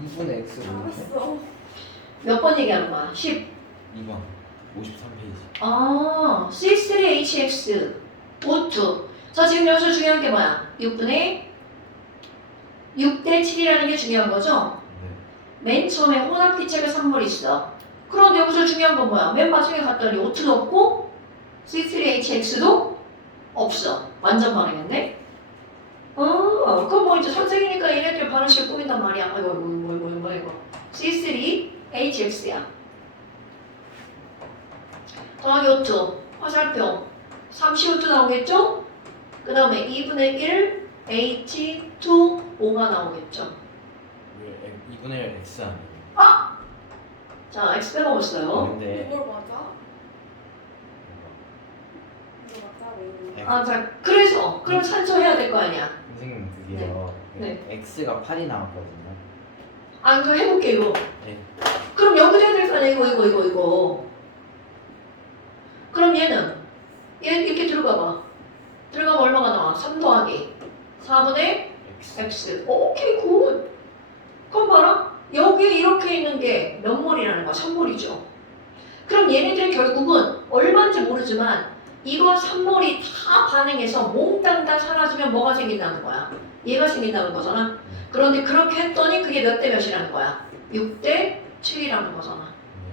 3분의 x 알았어. 몇 번 얘기하는 거야? 10. 2번 53페이지. 아, C3HX O2. 자, 지금 여기서 중요한 게 뭐야? 6분의 6대 7이라는 게 중요한 거죠? 네. 맨 처음에 혼합기체가 3몰 있어. 그런데 여기서 중요한 건 뭐야? 맨 마지막에 갔더니 O2도 없고 C3HX도 없어. 완전 반응했네? 그럼 뭐 이제 선생이니까 얘네들 반응식 꾸민단 말이야. 이거. C3HX야. 더하기 O2, 화살표. 3CO2 나오겠죠? 그 다음에 2분의 1 H2O가 나오겠죠? 왜 2분의 1 x 아니에요? 자, X 빼먹었어요. 근데 이걸 맞아? 이거 맞아? 왜 이거? 아, 자, 그래서 그럼 산소해야 될 거 아니야. 선생님 그게요. 네. x가 8이 나왔거든요. 아, 그럼 해볼게 이거. 네. 그럼 여기서 해야 될 거 아니야. 이거. 그럼 얘는 얘 이렇게 들어가봐. 들어가면 얼마가 나와? 3 더하기 4분의 x. X. 오케이, 굿. 그럼 봐라. 여기에 이렇게 있는 게 몇 몰이라는 거야? 3몰이죠. 그럼 얘네들 결국은 얼마인지 모르지만 이거 3몰이 다 반응해서 몽땅 다 사라지면 뭐가 생긴다는 거야? 얘가 생긴다는 거잖아. 그런데 그렇게 했더니 그게 몇 대 몇이라는 거야? 6대 7이라는 거잖아. 네.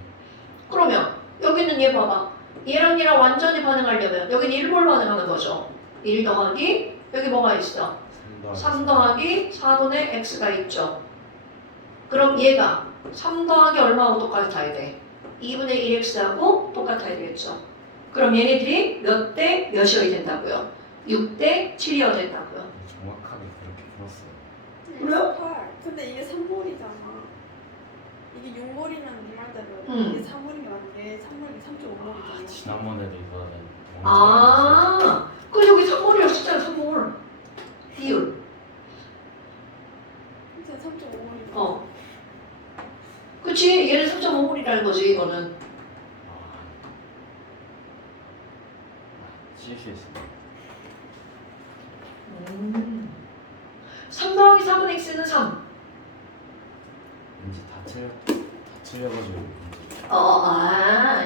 그러면 여기는 얘 봐봐. 얘랑 얘랑 완전히 반응하려면 여기는 1몰 반응하는 거죠. 1 더하기 여기 뭐가 있어? 3 더하기 4분의 x가 있죠. 그럼 얘가 3 더하기 얼마하고 똑같아야 돼? 2분의 1x하고 똑같아야 되겠죠. 그럼 얘네들이 몇 대 몇이어야 된다고요? 6대 7이어야 된다고요. 정확하게 그렇게 풀었어요. 그래요? 8. 근데 이게 3몰이잖아. 이게 6몰이면 네 말대로 이게 3몰인 게 맞는데 3몰이 3.5몰이잖아. 지난번에도 이거는 아, 그 여기 3몰이었잖아, 3몰. 비율. 진짜 3.5몰이잖아. 어. 그치, 얘는 3.5몰이라는 거지, 이거는. 실수했습니다. 3 더하기 4분의 x는 3. 왠지 다 틀려가지고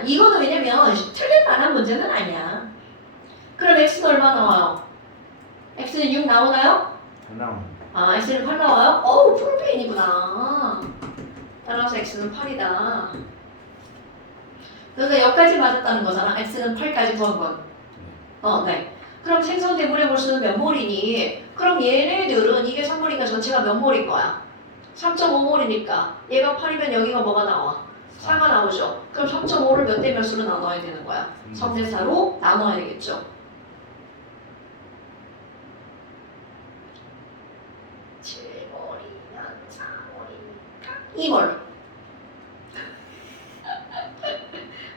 이거는 왜냐면 틀릴 만한 문제는 아니야. 그럼 x는 얼마 나와요? x는 6 나오나요? 하나 x는 8 나와요? 어우, 풀페인이구나. 따라서 x는 8이다. 그러니까 여기까지 맞았다는 거잖아. x는 8까지 구한 건. 네. 그럼 생성 대물의 몰수는 몇 몰이니? 그럼 얘네들은 이게 3몰이니까 전체가 몇 몰인 거야? 3.5몰이니까 얘가 8이면 여기가 뭐가 나와? 4가 나오죠. 그럼 3.5를 몇 대 몇으로 나눠야 되는 거야? 3대 4로 나눠야 되겠죠. 7몰이면 4몰이니까 2몰.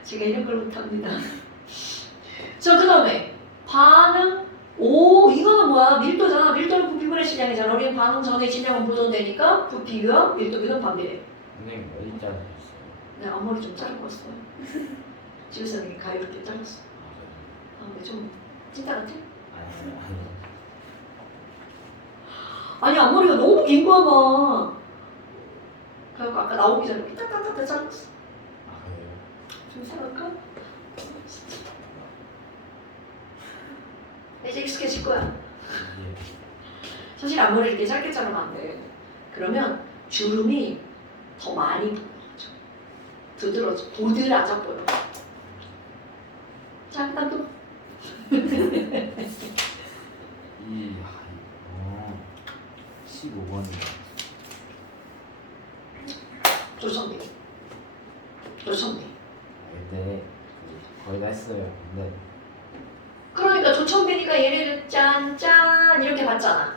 제가 이런 걸 못합니다. 자, 그 다음에 반응. 이거는 뭐야? 밀도잖아. 밀도는 부피분의 질량이잖아. 우리는 반응 전에 질량은 묻어내니까 부피와 밀도비는 반비례. 선생님 어디 자르셨어요? 내 앞머리 좀 자르고왔어요. 집에서 이렇게 가위로 잘랐어. 근데 좀 찐따 같아? 아니, 앞머리가 너무 긴 거야, 막. 그래갖고 아까 나오기 전에 이렇게 딱딱딱 잘랐어. 그래요? 좀 이상할까? 이제 익숙해질 거야. 예. 사실 앞머리 이렇게 짧게 자르면 안 돼. 그러면 주름이 더 많이 보여. 두드러져. 도드라져 보여. 자, 그 다음 또. 15번이요. 조선비. 근데 거의 다 했어요. 근데 그러니까 조청비니까 얘네들 짠짠 이렇게 봤잖아.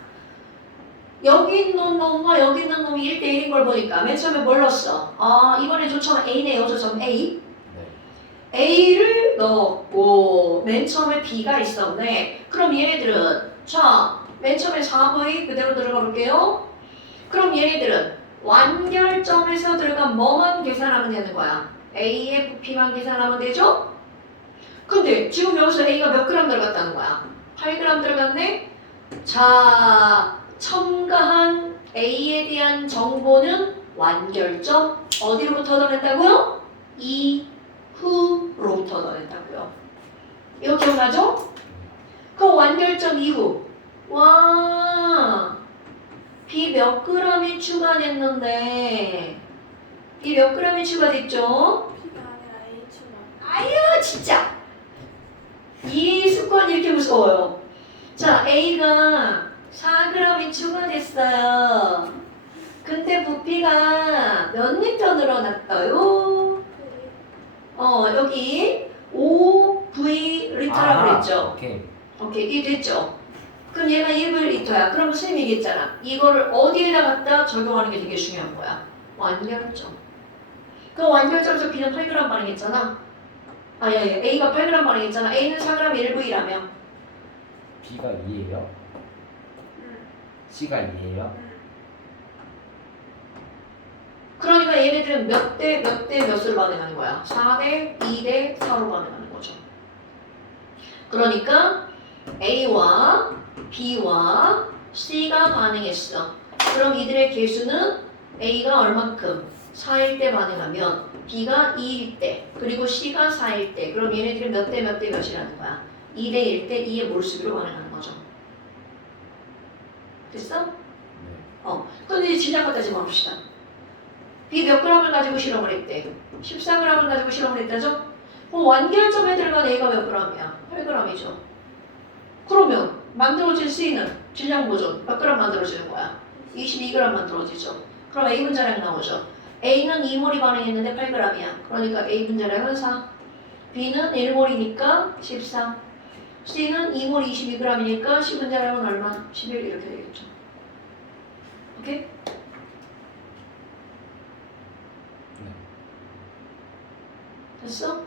여기 있는 놈과 여기 있는 놈이 1대1인 걸 보니까 맨 처음에 뭘 넣었어? 이번에 조청 A네요. 조청 A. 네. A를 넣었고 맨 처음에 B가 있었네. 그럼 얘네들은 자, 맨 처음에 4V 그대로 들어가 볼게요. 그럼 얘네들은 완결점에서 들어간 뭐만 계산하면 되는 거야? A의 부피만 계산하면 되죠? 근데 지금 여기서 A가 몇 그램 들어갔다는 거야? 8g 들어갔네? 자, 첨가한 A에 대한 정보는 완결점 어디로부터 얻어낸다고요? 이후로부터 얻어낸다고요. 이거 기억나죠? 그 완결점 이후 와 B 몇 g이 추가됐는데 B 몇 g이 추가됐죠? P가 아니라 H만. 아유 진짜 이 습관이 이렇게 무서워요. 자 A가 4g이 추가됐어요. 근데 부피가 몇 리터 늘어났어요? 여기 5V 리터라고 그랬죠. 오케이. 오케이 이게 됐죠. 그럼 얘가 1리터야. 그럼 선생님이 얘기했잖아. 이거를 어디에다 갖다 적용하는 게 되게 중요한 거야. 완결점. 그 완결점에서 B는 8g 반응했잖아. A가 8g 반응했잖아. A는 4g 1V라며. B가 2예요? C가 2예요? 그러니까 얘네들은 몇 대 몇으로 반응하는 거야? 4대 2대 4로 반응하는 거죠. 그러니까 A와 B와 C가 반응했어. 그럼 이들의 개수는 A가 얼만큼? 4일 때 반응하면 B가 2일 때 그리고 C가 4일 때 그럼 얘네들은 몇 대 몇이라는 거야? 2대 1 대 2의 몰수비로 반응하는 거죠. 됐어? 네. 근데 이제 진작 갖다 집어봅시다. B 몇 g을 가지고 실험을 했대? 14g을 가지고 실험을 했다죠? 그럼 완결점에 들어간 A가 몇 g이야? 8g이죠. 그러면 만들어진 C는 질량 보존 몇 g 만들어지는 거야? 22g 만들어지죠. 그럼 A 분자량 나오죠. A는 2몰이 반응했는데 8g이야. 그러니까 A 분자량은 4. B는 1몰이니까 14. C는 2몰 22g이니까 C 분자량은 얼마? 11 이렇게 되겠죠. 오케이? 됐어?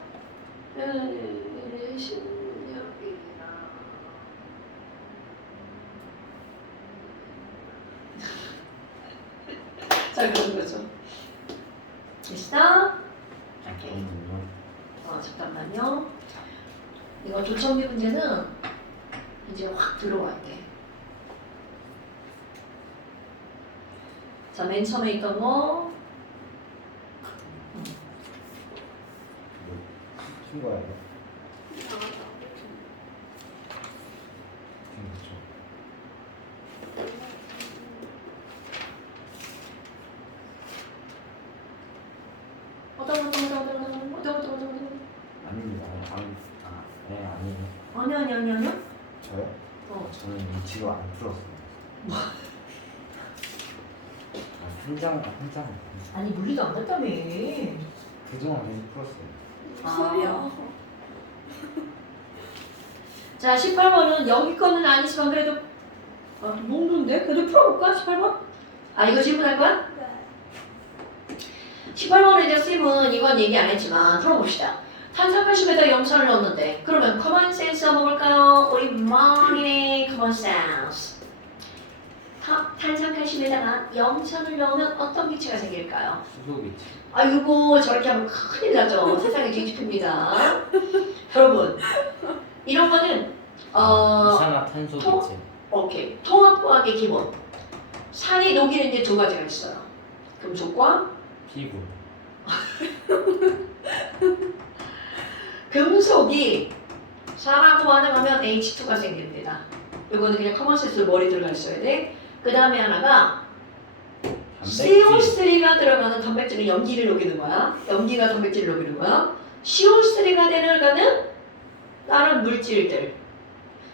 잘 그런 거죠. 됐어? 오케이. 잠깐만요. 이거 조청기 문제는 이제 확 들어갈게. 자, 맨 처음에 있던 거. 친구예요. 이상하다. 아닙니다. 네, 아니에요. 아니야. 저요? 저는 위치로 안 풀었어요. 한 장. 아니 물리도 안 됐다며. 그동안 계속 풀었어요. 무슨 소리야? 자 18번은 여기 거는 아니지만 그래도 모르는데 그래도 풀어볼까 18번? 이거 질문할 거야? 네. 18번에 대한 쌤은 이건 얘기 안 했지만 풀어봅시다. 탄산칼슘에다 염산을 넣었는데 그러면 커먼 센스 한번 볼까요? 우리 머리네 커먼 센스. 탄산칼슘에다가 염산을 넣으면 어떤 기체가 생길까요? 수소 기체. 아이고 저렇게 하면 큰일 나죠. 세상이 뒤집힙니다. 여러분 이런 거는 이산화탄소 기체. 오케이 통합과학의 기본. 산이 녹이는 게 두 가지가 있어요. 금속과 피부. 금속이 산하고 반응하면 H2가 생깁니다. 이거는 그냥 커먼센스로 머리 들어가 있어야 돼. 그 다음에 하나가 CO3가 들어가는 단백질은 염기를 녹이는 거야. 염기가 단백질을 녹이는 거야. CO3가 들어가는 다른 물질들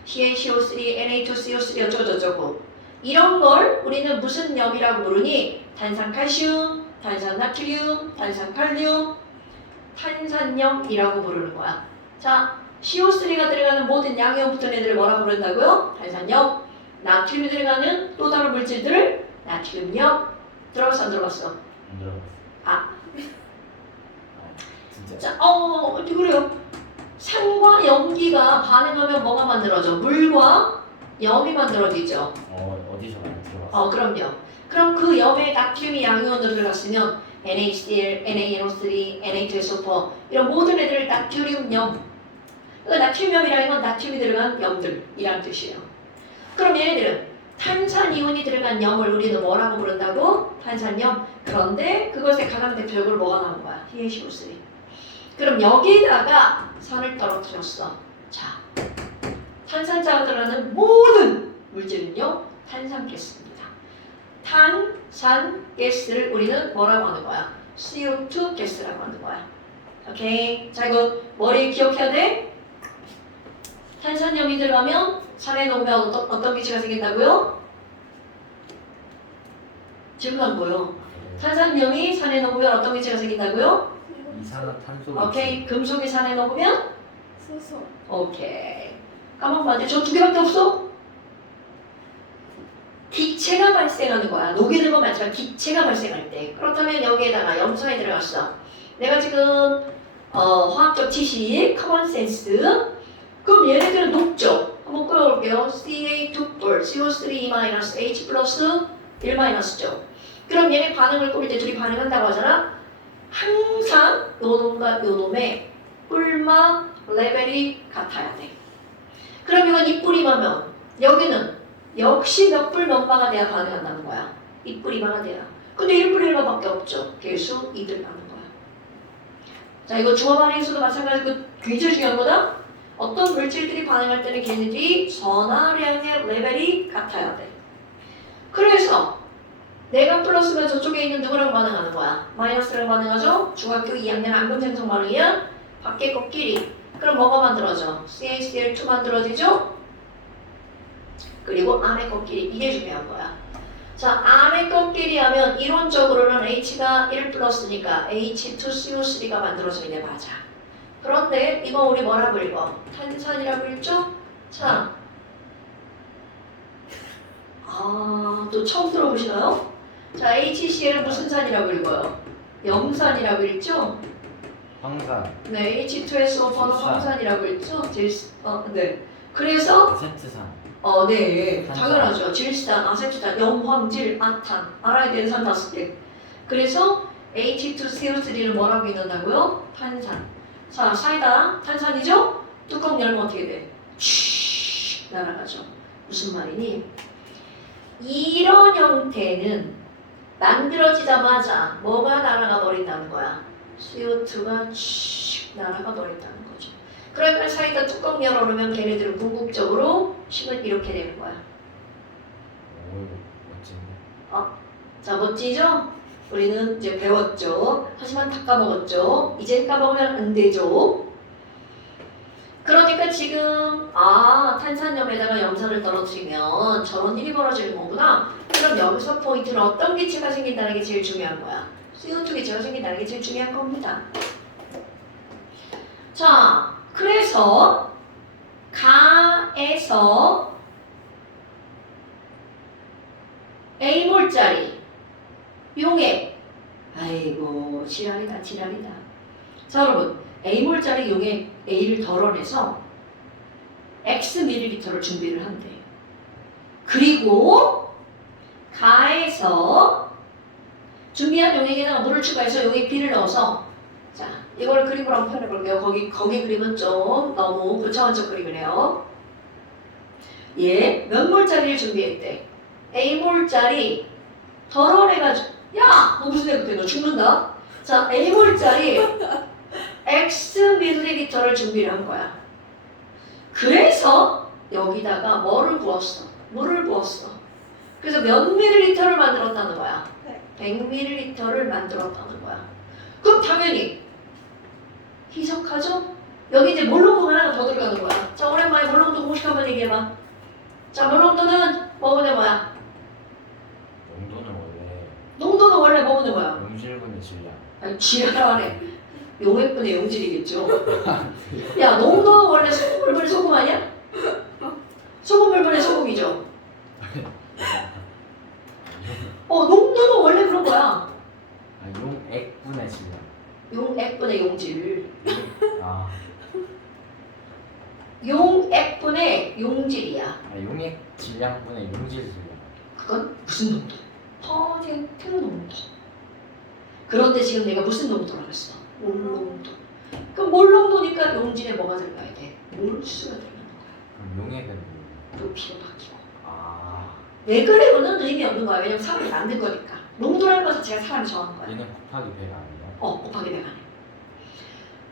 CaCO3, Na2CO3 어쩌고저쩌고 이런 걸 우리는 무슨 염이라고 부르니? 탄산칼슘, 탄산나트륨, 탄산칼륨, 탄산염이라고 부르는 거야. 자, CO3가 들어가는 모든 양이온 붙은 애들을 뭐라고 부른다고요? 탄산염. 나트륨이 들어가는 또 다른 물질들을 나트륨염. 들어갔어 안 들어갔어? 안 들어갔어요. 진짜. 자, 어떻게 그래요? 산과 염기가 반응하면 뭐가 만들어져? 물과 염이 만들어지죠. 어디서 많이 들어봤어요? 그럼요. 그럼 그 염에 나트륨이 양이온으로 들어갔으면 NaCl, NaNO3, Na2SO4 이런 모든 애들을 나트륨염. 그러니까 나트륨염이라는 건 나트륨이 들어간 염들이라는 뜻이에요. 그럼 얘네들은 탄산이온이 들어간 염을 우리는 뭐라고 부른다고? 탄산염. 그런데 그것의 가장 대표적으로 뭐가 나온 거야? TaCO3. 그럼 여기다가 산을 떨어뜨렸어. 자, 탄산자가 들어가는 모든 물질은요, 탄산가스입니다. 탄산가스를 우리는 뭐라고 하는 거야? CO2 가스라고 하는 거야. 오케이. 자, 이거 머리에 기억해야 돼. 탄산염이 들어가면 산에 녹으면 어떤 기체가 생긴다고요? 질문 안 보여. 탄산염이 산에 녹으면 어떤 기체가 생긴다고요? 이산화탄소 오케이. 금속이 산에 녹으면? 소소. 오케이. 까먹으면 안 돼. 저 두 개밖에 없어? 기체가 발생하는 거야. 녹이는 건 맞지만 기체가 발생할 때. 그렇다면 여기에다가 염산이 들어갔어. 내가 지금 화학적 지식, 커먼 센스. 그럼 얘네들은 녹죠. 한번 끌어볼게요. Ca2 CO3-H 플러스 1-죠. 그럼 얘네 반응을 꾸밀 때 둘이 반응한다고 하잖아. 항상 요 놈과 요 놈의 뿔마 레벨이 같아야 돼. 그럼 이건 이뿔이마면 여기는 역시 몇 뿔 몇 마가 돼야 반응한다는 거야. 이뿔이마가 돼야. 근데 1뿔 1마밖에 없죠. 계수 2들 가는 거야. 자, 이거 중화 반응에서도 마찬가지고 굉장히 중요한 거다. 어떤 물질들이 반응할 때는 걔네들이 전하량의 레벨이 같아야 돼. 그래서 내가 플러스면 저쪽에 있는 누구랑 반응하는 거야? 마이너스랑 반응하죠? 중학교 2학년 앙금 생성 반응이야? 밖에 것끼리. 그럼 뭐가 만들어져? CaCl2 만들어지죠? 그리고 안에 것끼리. 이게 중요한 거야. 자, 안에 것끼리 하면 이론적으로는 H가 1 플러스니까 H2CO3가 만들어지는 게 맞아. 그런데 이거 우리 뭐라고 읽어? 탄산이라고 읽죠? 자, 또 처음 들어보시나요? 자, HCl은 무슨 산이라고 읽어요? 염산이라고 읽죠? 황산 네, H2SO4는 황산이라고 읽죠? 네. 그래서 아세트산 네, 탄산. 당연하죠. 질산, 아세트산, 염황질, 아탄 알아야 되는 산 5개. 그래서 H2CO3를 뭐라고 읽는다고요? 탄산. 자, 사이다 탄산이죠? 뚜껑 열면 어떻게 돼? 쉿 날아가죠. 무슨 말이니? 이런 형태는 만들어지자마자 뭐가 날아가 버린다는 거야? CO2가 쉿 날아가 버린다는 거죠. 그러니까 사이다 뚜껑 열어놓으면 걔네들은 궁극적으로 식은 이렇게 되는 거야. 오 멋진데. 자, 멋지죠? 우리는 이제 배웠죠. 하지만 다 까먹었죠. 이제 까먹으면 안 되죠. 그러니까 지금 탄산염에다가 염산을 떨어뜨리면 저런 일이 벌어지는 거구나. 그럼 여기서 포인트는 어떤 기체가 생긴다는 게 제일 중요한 거야. CO2 기체가 생긴다는 게 제일 중요한 겁니다. 자, 그래서 가에서 A몰짜리 용액. 아이고 지랄이다. 자, 여러분 A몰짜리 용액 A를 덜어내서 X ml를 준비를 한대. 그리고 가에서 준비한 용액에다가 물을 추가해서 용액 B를 넣어서, 자, 이걸 그림으로 한번 표현해 볼게요. 거기 그림은 좀 너무 고차원적 그림이네요. 몇 몰짜리를 준비했대? A몰짜리 덜어내가지고, 야! 너 무슨 애가 너 죽는다? 자, A몰짜리 X ml를 준비를 한 거야. 그래서 여기다가 뭐를 부었어? 물을 부었어. 그래서 몇 밀리리터를 만들었다는 거야? 100ml를 만들었다는 거야. 그럼 당연히 희석하죠? 여기 이제 몰롱도가 하나 더 들어가는 거야. 자, 오랜만에 몰롱도 공식 한번 얘기해봐. 자, 몰롱도는 뭐보다 뭐야? 농도는 원래 뭐보다 뭐야? 용질분의 질량. 아니, 지랄하네. 용액분의 용질이겠죠. 야, 농도는 원래 소금물분의 소금 아니야? 소금물분의 소금이죠. 농도는 원래 그런 거야. 용액분의 질량. 용액분의 용질. 아, 용액분의 용질이야. 용액 질량분의 용질 질량. 그건 무슨 농도? 퍼센트 농도. 그런데 지금 내가 무슨 농도라고 했어? 몰농도. 그럼 몰농도니까 용질에 뭐가 들어가야 돼? 몰수가 들어가는 거야. 그럼 용액은 높이가 바뀌고. 아, 왜 그래요는 의미 없는 거야. 왜냐면 사람이 만든 거니까. 농도라는 것 자체가 사람이 정한 거야. 얘는 곱하기 100 아니에요? 곱하기 100 안 해.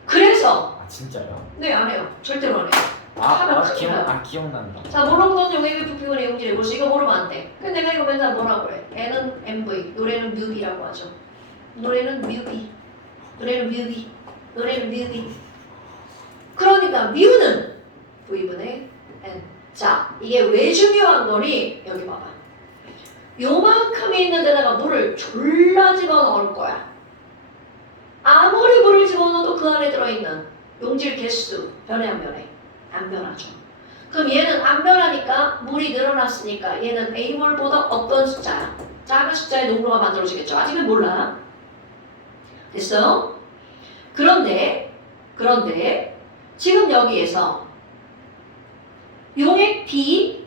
그래서 아 진짜요? 네, 안 해요. 절대로 안 해요. 아 기억난다. 자, 모르는 용액의 부피와 내용질의 몰수 이거 모르면 안 돼. 근데 내가 이거 맨날 뭐라고 그래? N은 MV, 노래는 뮤비라고 하죠. 노래는 뮤비, 노래는 뮤비, 노래는 뮤비. 그러니까 뮤는 V분의 N. 자, 이게 왜 중요한 거니? 여기 봐봐. 요만큼이 있는 데다가 물을 졸라 집어넣을 거야. 아무리 물을 집어넣어도 그 안에 들어있는 용질 개수 변해 안 변해? 안 변하죠. 그럼 얘는 안 변하니까 물이 늘어났으니까 얘는 A몰보다 어떤 숫자야? 작은 숫자의 농도가 만들어지겠죠. 아직은 몰라. 됐어요? 그런데 지금 여기에서 용액 B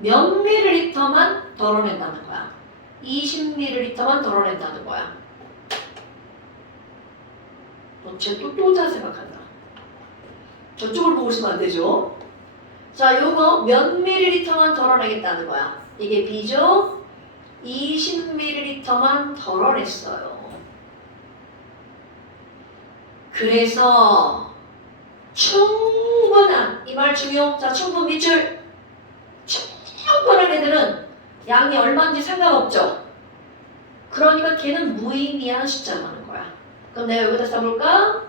몇 밀리리터만 덜어낸다는 거야. 20ml만 덜어낸다는 거야. 쟤또 생각한다. 저쪽을 보고 있으면 안 되죠. 자, 요거 몇 밀리리터만 덜어내겠다는 거야. 이게 B죠? 20ml만 덜어냈어요. 그래서 충분한, 이 말 중요. 자, 충분 밑줄. 충분한 애들은 양이 얼마인지 상관없죠. 그러니까 걔는 무의미한 숫자라는 거야. 그럼 내가 여기다 써볼까?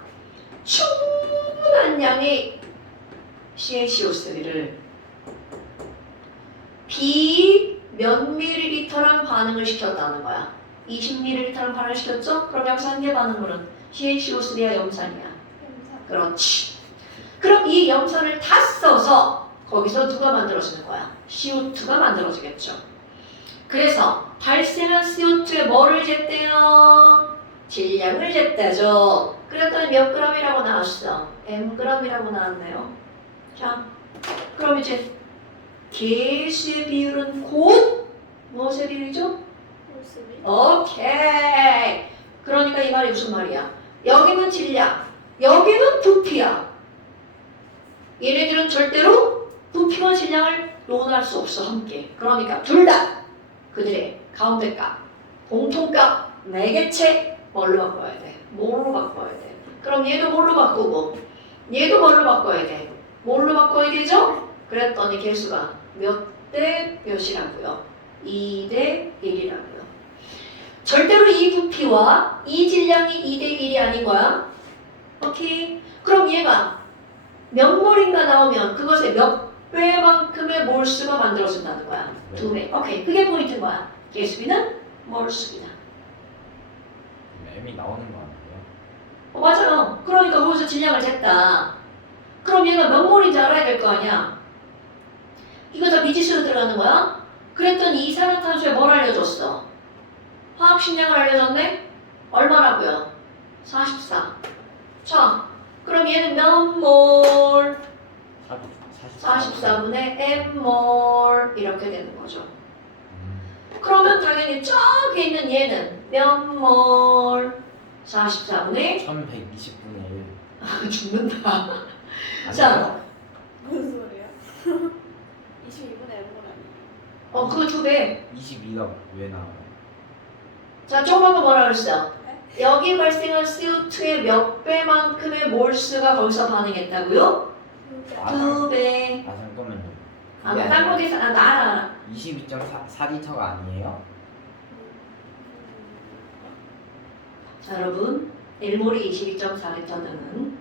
충분한 양의 CaCO3를 B 몇 밀리리터랑 반응을 시켰다는 거야. 20ml랑 반응을 시켰죠? 그럼 여기서 한 개 반응물은 CaCO3야 염산이야. 그렇지. 그럼 이 염산을 다 써서 거기서 누가 만들어지는 거야? CO2가 만들어지겠죠. 그래서 발생한 CO2에 뭐를 쟀대요? 질량을 쟀대죠. 그랬더니 몇 g이라고 나왔어? mg이라고 나왔네요. 자, 그럼 이제 개수의 비율은 곧 무엇의 비율이죠? 오케이. 그러니까 이 말이 무슨 말이야? 여기는 질량, 여기는 부피야. 얘네들은 절대로 부피와 질량을 논할 수 없어 함께. 그러니까 둘 다 그들의 가운데 값, 공통값, 매개체 뭘로 바꿔야 돼? 뭘로 바꿔야 돼? 그럼 얘도 뭘로 바꾸고 얘도 뭘로 바꿔야 돼? 뭘로 바꿔야 되죠? 그랬더니 개수가 몇 대 몇이라고요? 2대 1이라고요. 절대로 이 부피와 이 질량이 2대 1이 아닌 거야. 오케이. 그럼 얘가 몇 몰인가 나오면 그것의 몇 배만큼의 몰수가 만들어진다는 거야. 2배. 오케이. 그게 포인트인 거야. 개수비는 몰수비다. M이 나오는 거 아니에요? 맞아요. 그러니까 거기서 질량을 쟀다. 그럼 얘가 몇 몰인지 알아야 될 거 아니야. 이거 다 미지수로 들어가는 거야. 그랬더니 이산화탄소에 뭘 알려줬어? 화학식량을 알려줬네? 얼마라고요? 44. 자, 그럼 얘는 몇 몰? 44분의 m몰 이렇게 되는 거죠. 그러면 당연히 저기 있는 얘는 몇 몰? 44분의 1120분의 1. 아, 죽는다. 자, 무슨 소리야? 22분의 M분 아니에요? 그거 2배. 22가 왜 나와요? 자, 조금만 더 뭐라 그랬어? 여기 발생한 CO2의 몇 배만큼의 몰수가 거기서 반응했다고요? 2배. 아 잠깐만요. 아, 딴 거기서 나 알아. 22.4리터가 아니에요? 자, 여러분, 1몰이 22.4리터는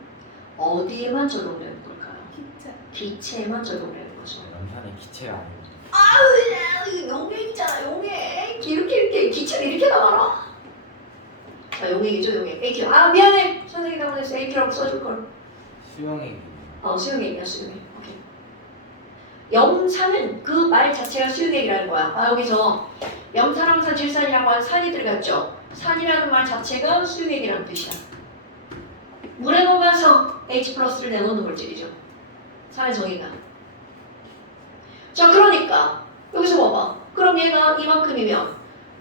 어디에만 적용되는 걸까요? 기차. 기체에만 적용되는 거죠. 염산의 기체가 아니에요. 아우, 용액이잖아, 용액. 이렇게 기체를 이렇게 나와라. 자, 용액이죠, 용액. AQ. 아, 미안해. 선생님이 잘못했어. AQ라고 써줄 걸. 수용액이. 수용액이야, 수용액. 오케이. 염산은 그 말 자체가 수용액이라는 거야. 여기서 염산황산 질산이라고 하는 산이 들어갔죠. 산이라는 말 자체가 수용액이라는 뜻이야. 물에 녹아서 H 플러스를 내놓는 물질이죠. 산의 정의가. 자, 그러니까 여기서 봐봐. 그럼 얘가 이만큼이면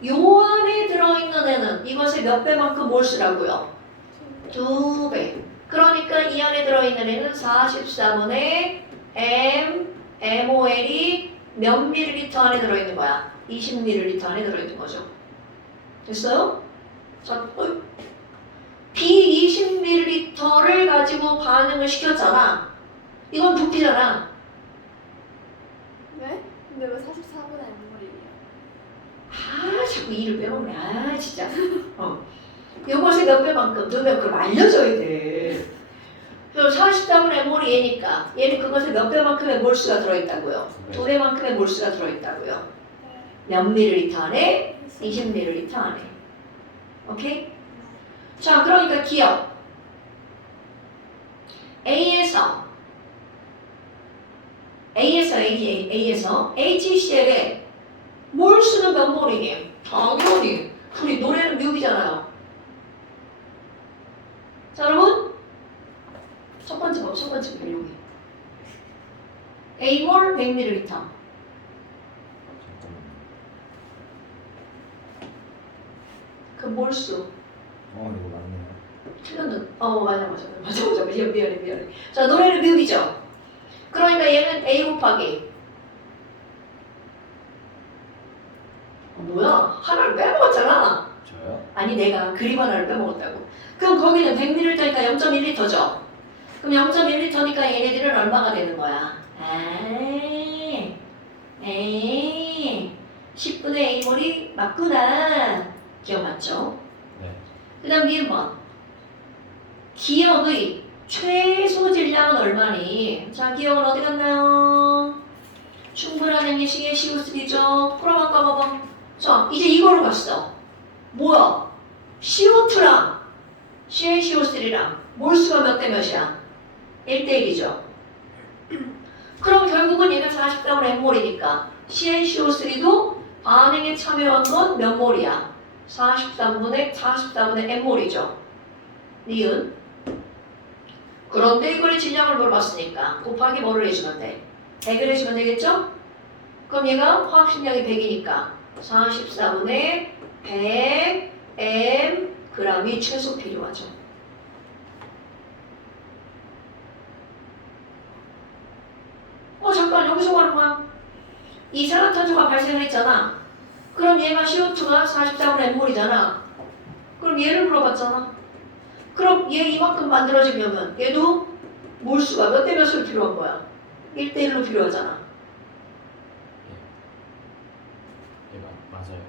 요 안에 들어있는 애는 이것의 몇 배만큼 몰수라고요? 2배. 그러니까 이 안에 들어있는 애는 44분의 MOL이 몇 밀리리터 안에 들어있는 거야? 20ml 안에 들어있는 거죠. 됐어요? 자, B20ml를 가지고 반응을 시켰잖아. 이건 부피잖아. 네? 근데 왜 44분의 n몰이에요? 아, 자꾸 이를 빼먹네. 아, 진짜. 요것의 몇 배만큼, 두 배만큼 알려줘야 돼. 그럼 44분의 n몰이 얘니까 얘는 그것의 몇 배만큼의 몰수가 들어있다고요? 두 배만큼의 몰수가 들어있다고요. 몇 밀리리터 안에? 20ml 안에. 오케이? 자, 그러니까 기억. A에서 HCl에 몰수는 몇 몰이니? 당연히. 우리 노래는 뮤비잖아요. 자, 여러분. 첫 번째 여기. A몰 100ml. 잠깐만요. 그 몰수. 이거 맞네요. 틀렸는. 맞아. 미안해. 자, 노래는 뮤비죠. 그러니까 얘는 A 곱하기. 뭐야? 하나를 빼먹었잖아. 저요? 아니, 내가 그림 하나를 빼먹었다고. 그럼 거기는 100ml니까 0.1L죠. 그럼 0.1L니까 얘네들은 얼마가 되는 거야? 10분의 A몰이 맞구나. 기억 맞죠? 네. 그 다음 1번. 기억의 최소 질량은 얼마니? 자, 기억은 어디 갔나요? 충분한 행위식의 CO3죠. 풀어봐, 까봐봐. 자, 이제 이거로 갔어. 뭐야? CO2랑 CaCO3랑 몰수가 몇 대 몇이야? 1대1이죠. 그럼 결국은 얘가 44분의 n몰이니까 CaCO3도 반응에 참여한 건 몇 몰이야? 44분의 n몰이죠. 니은. 그런데 이거의 질량을 물어봤으니까 곱하기 뭐를 해주면 돼? 100을 해주면 되겠죠? 그럼 얘가 화학식량이 100이니까 44분의 100 m g이 최소 필요하죠. 잠깐 여기서 뭐 하는 거야? 이산화탄소가 발생을 했잖아. 그럼 얘가 CO2가 44분의 n몰이잖아. 그럼 얘를 물어봤잖아. 그럼 얘 이만큼 만들어지려면 얘도 몰수가 몇 대 몇으로 필요한 거야? 1대1로 필요하잖아. 맞아요.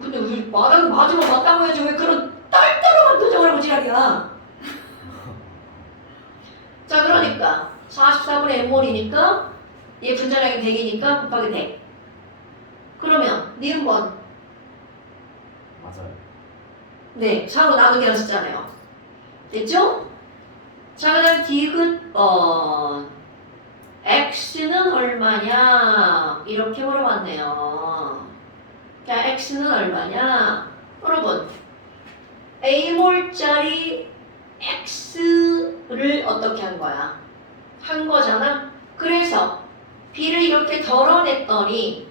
근데 우리 맞으면 맞다고 해야지 왜 그런 떨떠름한 표정을 하고 지랄이야. 자, 그러니까 44분의 n몰이니까 얘 분자량이 100이니까 곱하기 100. 그러면 니은 번. 맞아요. 네, 서로 나누기 하셨잖아요. 됐죠? 자, 그 다음 디귿 번. x는 얼마냐? 이렇게 물어봤네요. 자, x는 얼마냐? 여러분, A몰짜리 x를 어떻게 한 거야? 한 거잖아? 그래서 B를 이렇게 덜어냈더니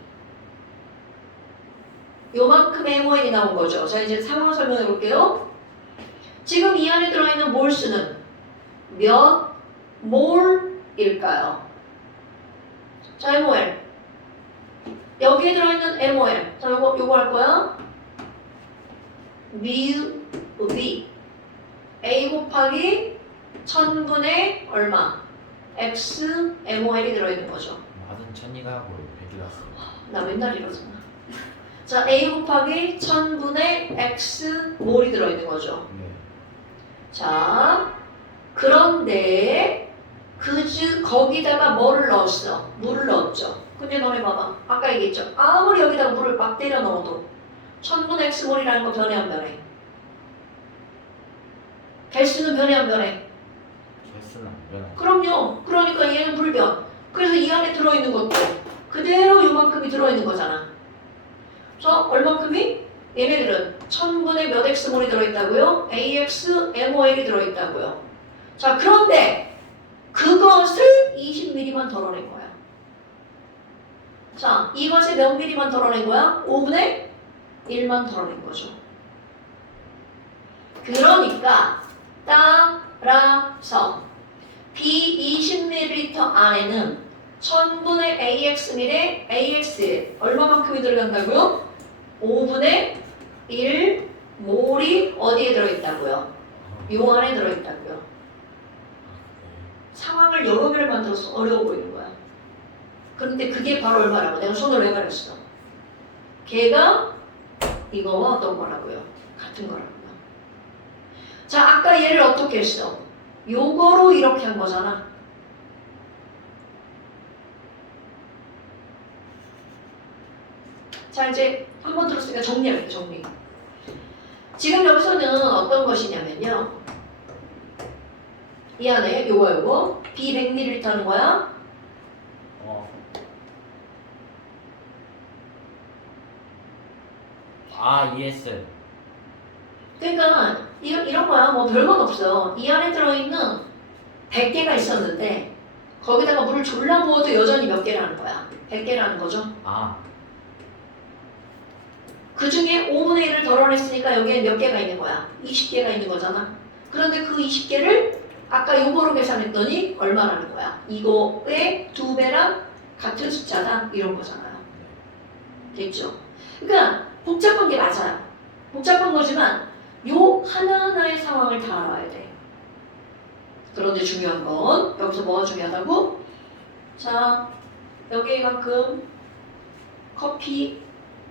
요만큼의 MOL이 나온 거죠. 자, 이제 상황 설명해 볼게요. 지금 이 안에 들어있는 몰수는 몇 몰일까요? 자, MOL. 여기에 들어있는 MOL. 자, 요거 할 거야. 뮤 V A 곱하기 1000분의 얼마? X MOL이 들어있는 거죠. 맞은 천이가 하고 100이 왔어요. 나 맨날 이러잖아. 자, A 곱하기 1000분의 X 몰이 들어있는 거죠. 네. 자, 그런데 거기다가 뭐를 넣었어? 물을 넣었죠. 근데 너네 봐봐. 아까 얘기했죠. 아무리 여기다가 물을 막 때려 넣어도 1000분의 X몰이라는 거 변해 안 변해? 개수는 변해 안 변해? 개수는 안 변하죠. 그럼요. 그러니까 얘는 불변. 그래서 이 안에 들어있는 것도 그대로 요만큼이 들어있는 거잖아. 자, 얼만큼이? 얘네들은 1000분의 몇 X몰이 들어있다고요? AX, MOL이 들어있다고요. 자, 그런데 그것을 20ml만 덜어낸 거야. 자, 이것에 몇 ml만 덜어낸 거야? 5분의 1만 덜어낸 거죠. 그러니까 따라서 B20ml 안에는 1000분의 AX밀에 AX에 얼마만큼이 들어간다고요? 5분의 1 몰이 어디에 들어있다고요? 요 안에 들어있다고요. 상황을 여러 개를 만들어서 어려워 보이는 거야. 그런데 그게 바로 얼마라고? 내가 손을 왜 가렸어? 걔가 이거와 어떤 거라고요? 같은 거라고요. 자, 아까 얘를 어떻게 했어? 요거로 이렇게 한 거잖아. 자, 이제 한 번 들었으니까 정리할게요. 정리. 지금 여기서는 어떤 것이냐면요. 이 안에 요거 B100ml 하는 거야. 이해했어요. 그러니까 이런 거야. 뭐 별건 없어. 이 안에 들어있는 100개가 있었는데 거기다가 물을 졸라 부어도 여전히 몇 개라는 거야. 100개라는 거죠. 그 중에 5분의 1을 덜어냈으니까 여기에 몇 개가 있는 거야? 20개가 있는 거잖아. 그런데 그 20개를 아까 요거로 계산했더니 얼마라는 거야? 이거의 2배랑 같은 숫자다 이런 거잖아요. 됐죠? 그러니까 복잡한 게 맞아요. 복잡한 거지만 요 하나하나의 상황을 다 알아야 돼. 그런데 중요한 건 여기서 뭐가 중요하다고? 자, 여기에 가끔 커피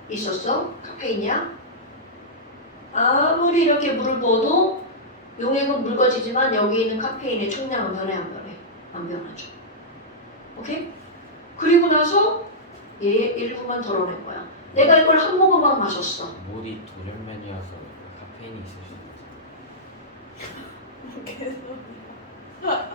있었어? 카페인이야? 아무리 이렇게 물을 부어도 용액은 묽어지지만 여기 있는 카페인의 총량은 변해 안 변해? 안 변하죠. 오케이? 그리고 나서 얘 일부만 덜어낸 거야. 내가 이걸 한 모금만 마셨어. 물이 돌연변이어서 카페인이 있을 수 있어요.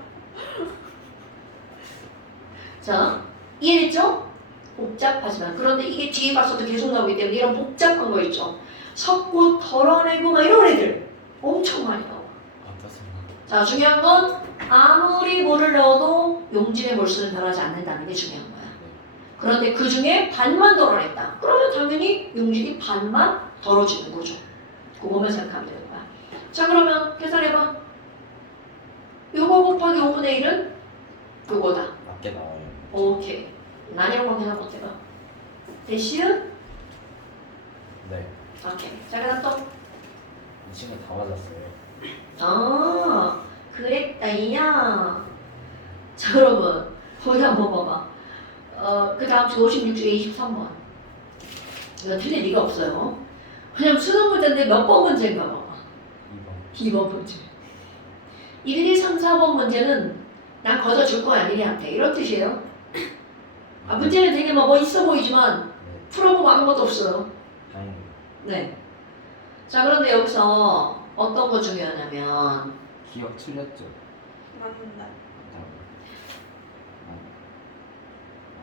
자, 이해됐죠? 복잡하지만 그런데 이게 뒤에 가서도 계속 나오기 때문에 이런 복잡한 거 있죠. 섞고 덜어내고 막 이런 애들 엄청 많이 나와. 어떻습니까? 자, 중요한 건 아무리 물을 넣어도 용진의 몰수는 변하지 않는다는 게 중요한 거야. 그런데 그 중에 반만 덜어냈다. 그러면 당연히 용진이 반만 덜어지는 거죠. 그거만 생각하면 되는 거야. 자, 그러면 계산해봐. 요거 곱하기 5분의 1은 요거다. 맞게 나와요. 오케이. 난 이런 거 계산 못해봐. 대시은? 네. 오케이. 자, 그다음 또. 이 친구 다 맞았어요. 아, 그랬다이야. 자, 여러분. 거기 한번 봐봐. 그 다음 주 56주에 23번. 이거 틀릴 리가 없어요. 그냥 수능 문제인데 몇 번 문제인가 봐봐. 2번 문제. 1, 2, 3, 4번 문제는 난 거저 줄 거야, 니네한테. 이런 뜻이에요. 문제는 되게 뭐 있어 보이지만 네. 풀어보면 아무것도 없어요. 다행이에요. 네. 자, 그런데 여기서 어떤 거 중요하냐면 기억 틀렸죠? 맞는다.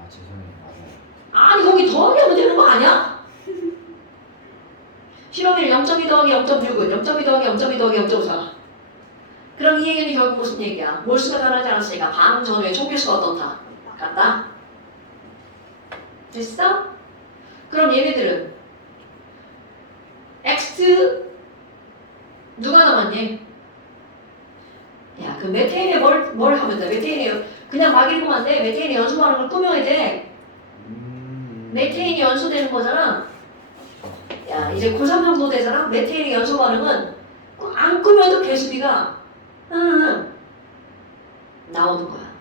죄송해요. 맞아요. 아니 거기 더하기 하면 되는 거 아니야? 실험일 0.2 더하기 0.6은 0.2 더하기 0.2 더하기 0.4. 그럼 이 얘기는 결국 무슨 얘기야? 몰수가 변하지 않았으니까 방 전후의 총계수가 어떻다? 같다? 됐어? 그럼 얘네들은 X 누가 남았니? 야, 그 메테인에 뭘 하면 돼? 메테인에 그냥 막 읽으면 안 돼. 메테인에 연소하는 걸 꾸며야 돼. 메테인이 연소되는 거잖아. 야, 이제 고3 정도 되잖아. 메테인이 연소 반응은 안 꾸며도 개수비가 나오는 거야.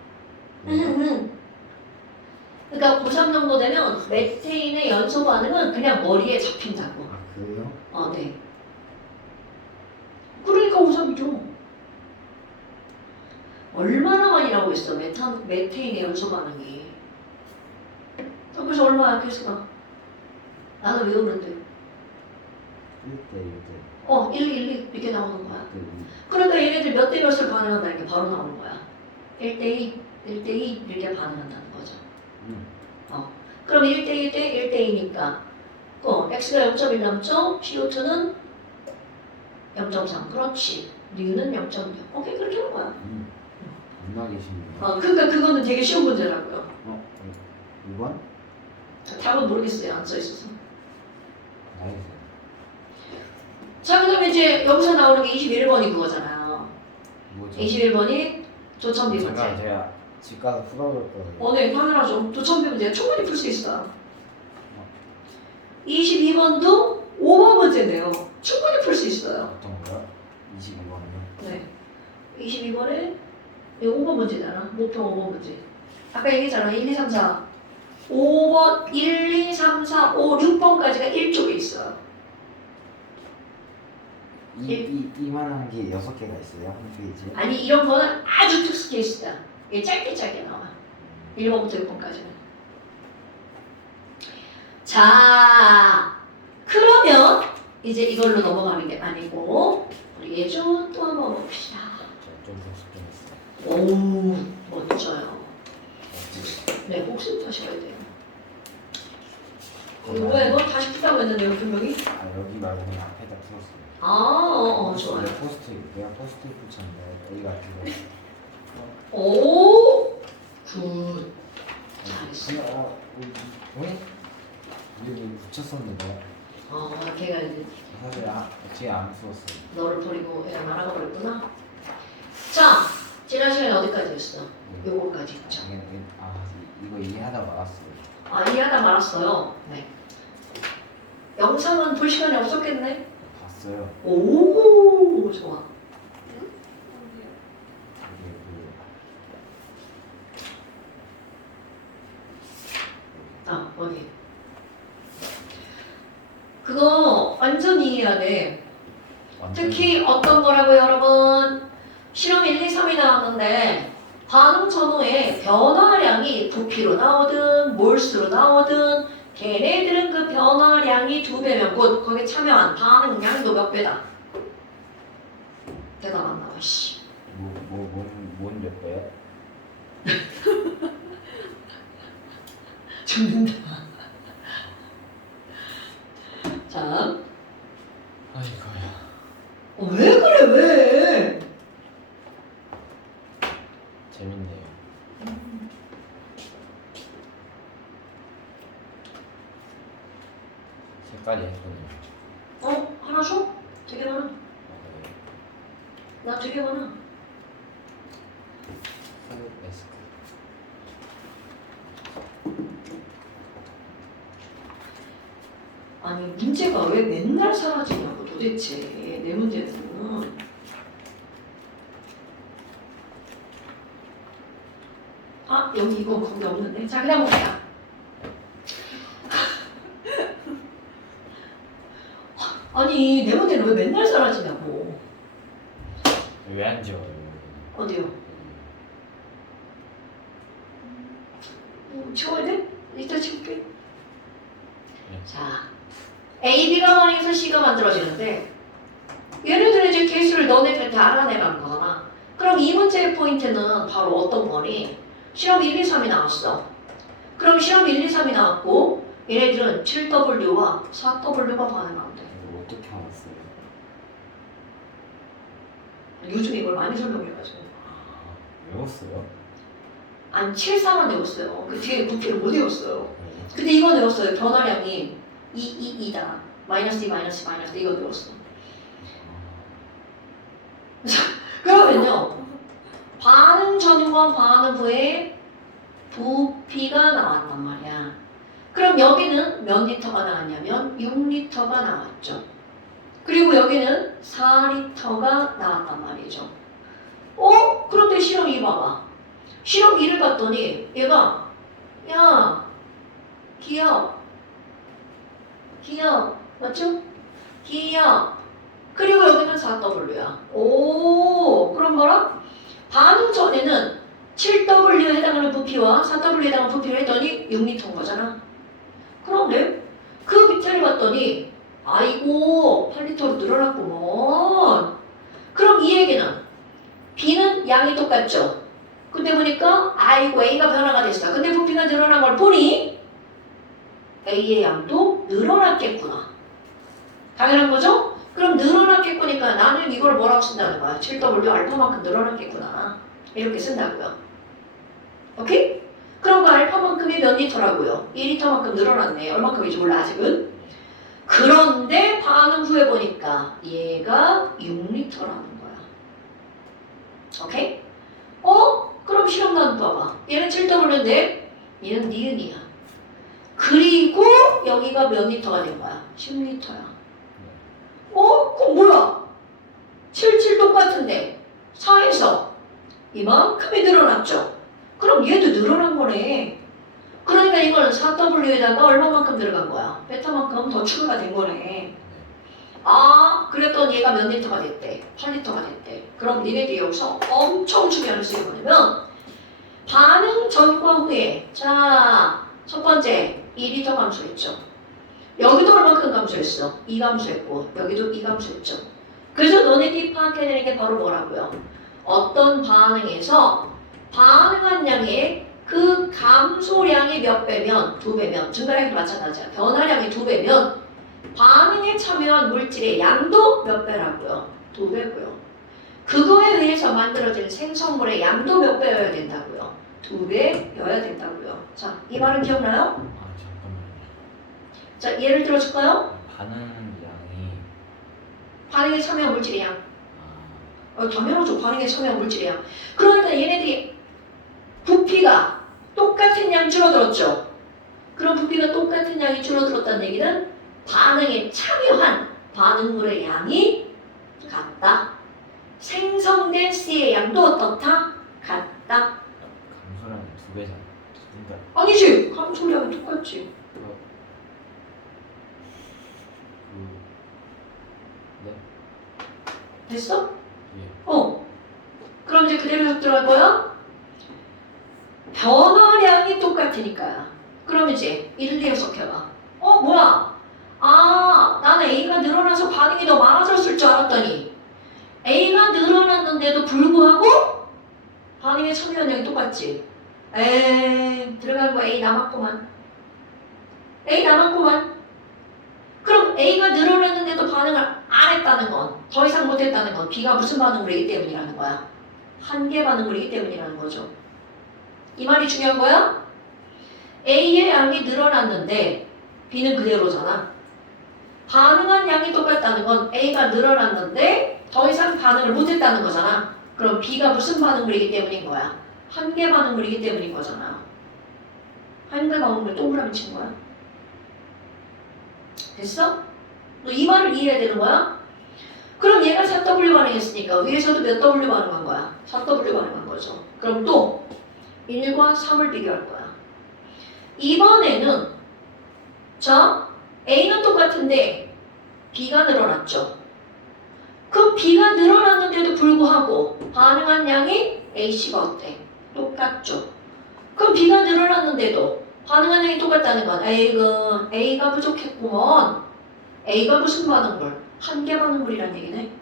그러니까 고3 정도 되면 메테인의 연소 반응은 그냥 머리에 잡힌다고. 그래요? 네. 그러니까 고3이죠. 얼마나 많이 나오고 있어, 메테인의 연소 반응이. 그래서 얼마야, 개수가? 나는 외우는데. 1대 1, 2 이렇게 나오는 거야. 1대 그러니까 얘네들 몇 대 몇을 반응한다 이렇게 바로 나오는 거야. 1대2, 1대2 이렇게 반응한다는 거죠. 그럼 1대1 대 1대2니까 x가 0.1 남죠? CO2는 0.3. 그렇지. 류는 0.6. 오케이, 그렇게 하는 거야. 엄마 계십니까? 그러니까 그거는 되게 쉬운 문제라고요. 2번? 답은 모르겠어요. 안 써있어서. 알겠어요. 자, 그 다음에 이제 여기서 나오는 게 21번이 그거잖아요. 뭐죠? 21번이 조천비 문제. 잠깐 제가 집 가서 풀어볼 거예요. 네, 당연하죠. 도천 문제 충분히 풀 수 있어요. 22번도 5번 문제네요. 충분히 풀 수 있어요. 어떤 거요? 22번이요? 네. 22번에 5번 문제잖아. 목표 5번 문제. 아까 얘기했잖아. 1, 2, 3, 4. 5번, 1, 2, 3, 4, 5, 6번까지가 1쪽에 있어요. 이만한 게 6개가 있어요 한 페이지에? 아니, 이런 거는 아주 특수 케이스다. 이게 짧게 나와. 1번부터 6번까지는. 자, 그러면 이제 이걸로 넘어가는 게 아니고 우리 예조 또 한번 봅시다. 좀 복습 좀 했어요. 오, 멋져요. 어찌? 네, 복습 하셔야 돼요. 왜? 너 다시 푸다고 했는데요, 분명히? 아 여기 말고 그냥 앞에다 풀었어요. 좋아요. 내가 포스트잇 붙였는데 여기가 그거. 오, 굿. 잘했어. 왜? 여기 붙였었는데 걔가 이제 사실 뒤에 안 풀었어요. 너를 버리고 애가 날아가 버렸구나. 자, 지난 시간에 어디까지였어? 요거까지 있죠. 이거 이해하다 말았어요. 이해하다 말았어요. 네. 영상은 볼 시간이 없었겠네. 봤어요. 오, 좋아. 어디요? 이게 여기. 그거 완전히 이해해야 돼. 특히 어떤 거라고 여러분? 실험 1, 2, 3이 나왔는데 반응 전후에 변화량이 부피로 나오든 몰수로 나오든 걔네들은 그 변화량이 2배면 곧 거기에 참여한 반응량도 몇 배다. 대답 안 나와. 씨. 뭔몇 배요? 죽는다. 자, 아이고야. 왜 그래 왜? 재밌네요. 색깔이 예쁘네요. 하나 줘? 되게 많아. 나 되게 많아. 에스크. 아니 문제가 왜 맨날 사라지냐고 도대체 내 문제는. 여기 이거 거기 없는데. 자 그다음 봅시다. 아니 내 문제는 왜 맨날 사라지냐고. 왜 안 지워요? 어디요? 지워야 돼? 이따 지울게. 네. 자, A, B가 원해서 C가 만들어지는데 얘네들은 이제 개수를 너네들한테 알아내란 거잖아. 그럼 이 문제의 포인트는 바로 어떤 거니? 실험 1, 2, 3이 나왔어. 그럼 실험 1, 2, 3이 나왔고 얘네들은 7W와 4W가 반응한대. 이거 어떻게 알았어요? 요즘 이걸 많이 설명해가지고. 외웠어요? 아니 7, 4만 외웠어요. 그 뒤에 부피를 못 외웠어요. 네. 근데 이거 외웠어요. 변화량이 2다. 마이너스 2, 마이너스 이거 외웠어. 그러면요. 반응 전후와 반응 후에 부피가 나왔단 말이야. 그럼 여기는 몇 리터가 나왔냐면 6리터가 나왔죠. 그리고 여기는 4리터가 나왔단 말이죠. 그런데 실험 2 봐봐. 실험 2를 봤더니 얘가 야 기억 맞죠? 기억 그리고 여기는 4W야. 그럼 뭐라? 반응 전에는 7W에 해당하는 부피와 4W에 해당하는 부피를 했더니 6리터인 거잖아. 그런데 그 밑에를 봤더니 아이고 8리터로 늘어났구먼. 그럼 이 얘기는 B는 양이 똑같죠? 근데 보니까 아이고 A가 변화가 됐어. 근데 부피가 늘어난 걸 보니 A의 양도 늘어났겠구나. 당연한 거죠? 그럼 늘어났겠구니까 나는 이걸 뭐라고 쓴다는 거야? 7W 알파만큼 늘어났겠구나. 이렇게 쓴다고요. 오케이? 그럼 그 알파만큼이 몇 리터라고요? 2리터만큼 늘어났네. 얼마큼인지 몰라 아직은. 그런데 반응 후에 보니까 얘가 6리터라는 거야. 오케이? 그럼 실험단 봐봐. 얘는 7W인데 얘는 니은이야. 그리고 여기가 몇 리터가 된 거야? 10리터야. 그럼 뭐야? 7, 7 똑같은데 4에서 이만큼이 늘어났죠? 그럼 얘도 늘어난 거네. 그러니까 이거는 4W에다가 얼마만큼 들어간 거야? 베타만큼 더 추가가 된 거네. 그랬더니 얘가 몇 리터가 됐대? 8리터가 됐대. 그럼 니네들이 여기서 엄청 중요한 수가 뭐냐면 반응 전과 후에 자, 첫 번째 2리터 감소했죠. 여기도 얼마큼 감소했어? 2 감소했고 여기도 2 감소했죠. 그래서 너네들이 파악해야 되는 게 바로 뭐라고요? 어떤 반응에서 반응한 양의 그 감소량이 몇 배면 2배면 증가량도 마찬가지야. 변화량이 2배면 반응에 참여한 물질의 양도 몇 배라고요? 2배고요. 그거에 의해서 만들어진 생성물의 양도 몇 배여야 된다고요? 2배여야 된다고요. 자, 이 말은 기억나요? 잠깐만요. 자, 예를 들어줄까요? 반응 양이 반응에 참여한 물질의 양. 당연하죠. 반응에 참여한 물질의 양. 그러니까 얘네들이 부피가 똑같은 양 줄어들었죠. 그럼 부피가 똑같은 양이 줄어들었다는 얘기는 반응에 참여한 반응물의 양이 같다. 생성된 C의 양도 어떻다? 같다. 감소량이 2배잖아. 그러니까 아니지. 감소량이 똑같지. 네? 됐어? 예. 그럼 이제 그대로 쭉 들어갈 거야? 변화량이 똑같으니까. 그럼 이제 1, 2에 섞여봐. 뭐야? 나는 A가 늘어나서 반응이 더 많아졌을 줄 알았더니 A가 늘어났는데도 불구하고 반응에 참여한 양이 똑같지? 들어가는 거 A 남았구만. A 남았구만. 그럼 A가 늘어났는데도 반응을 안 했다는 건, 더 이상 못했다는 건 B가 무슨 반응물이기 때문이라는 거야? 한계 반응물이기 때문이라는 거죠. 이 말이 중요한 거야? A의 양이 늘어났는데 B는 그대로잖아. 반응한 양이 똑같다는 건 A가 늘어났는데 더 이상 반응을 못했다는 거잖아. 그럼 B가 무슨 반응물이기 때문인 거야? 한계 반응물이기 때문인 거잖아. 한계 반응물 동그라미 친 거야. 됐어? 너 이 말을 이해해야 되는 거야? 그럼 얘가 4W 반응했으니까 위에서도 몇 W 반응한 거야? 4W 반응한 거죠. 그럼 또 1과 3을 비교할 거야. 이번에는 자, A는 똑같은데 B가 늘어났죠. 그럼 B가 늘어났는데도 불구하고 반응한 양이 AC가 어때? 똑같죠. 그럼 B가 늘어났는데도 반응한 양이 똑같다는 건 A가 부족했구먼. A가 무슨 반응물? 한계 반응물이란 얘기네.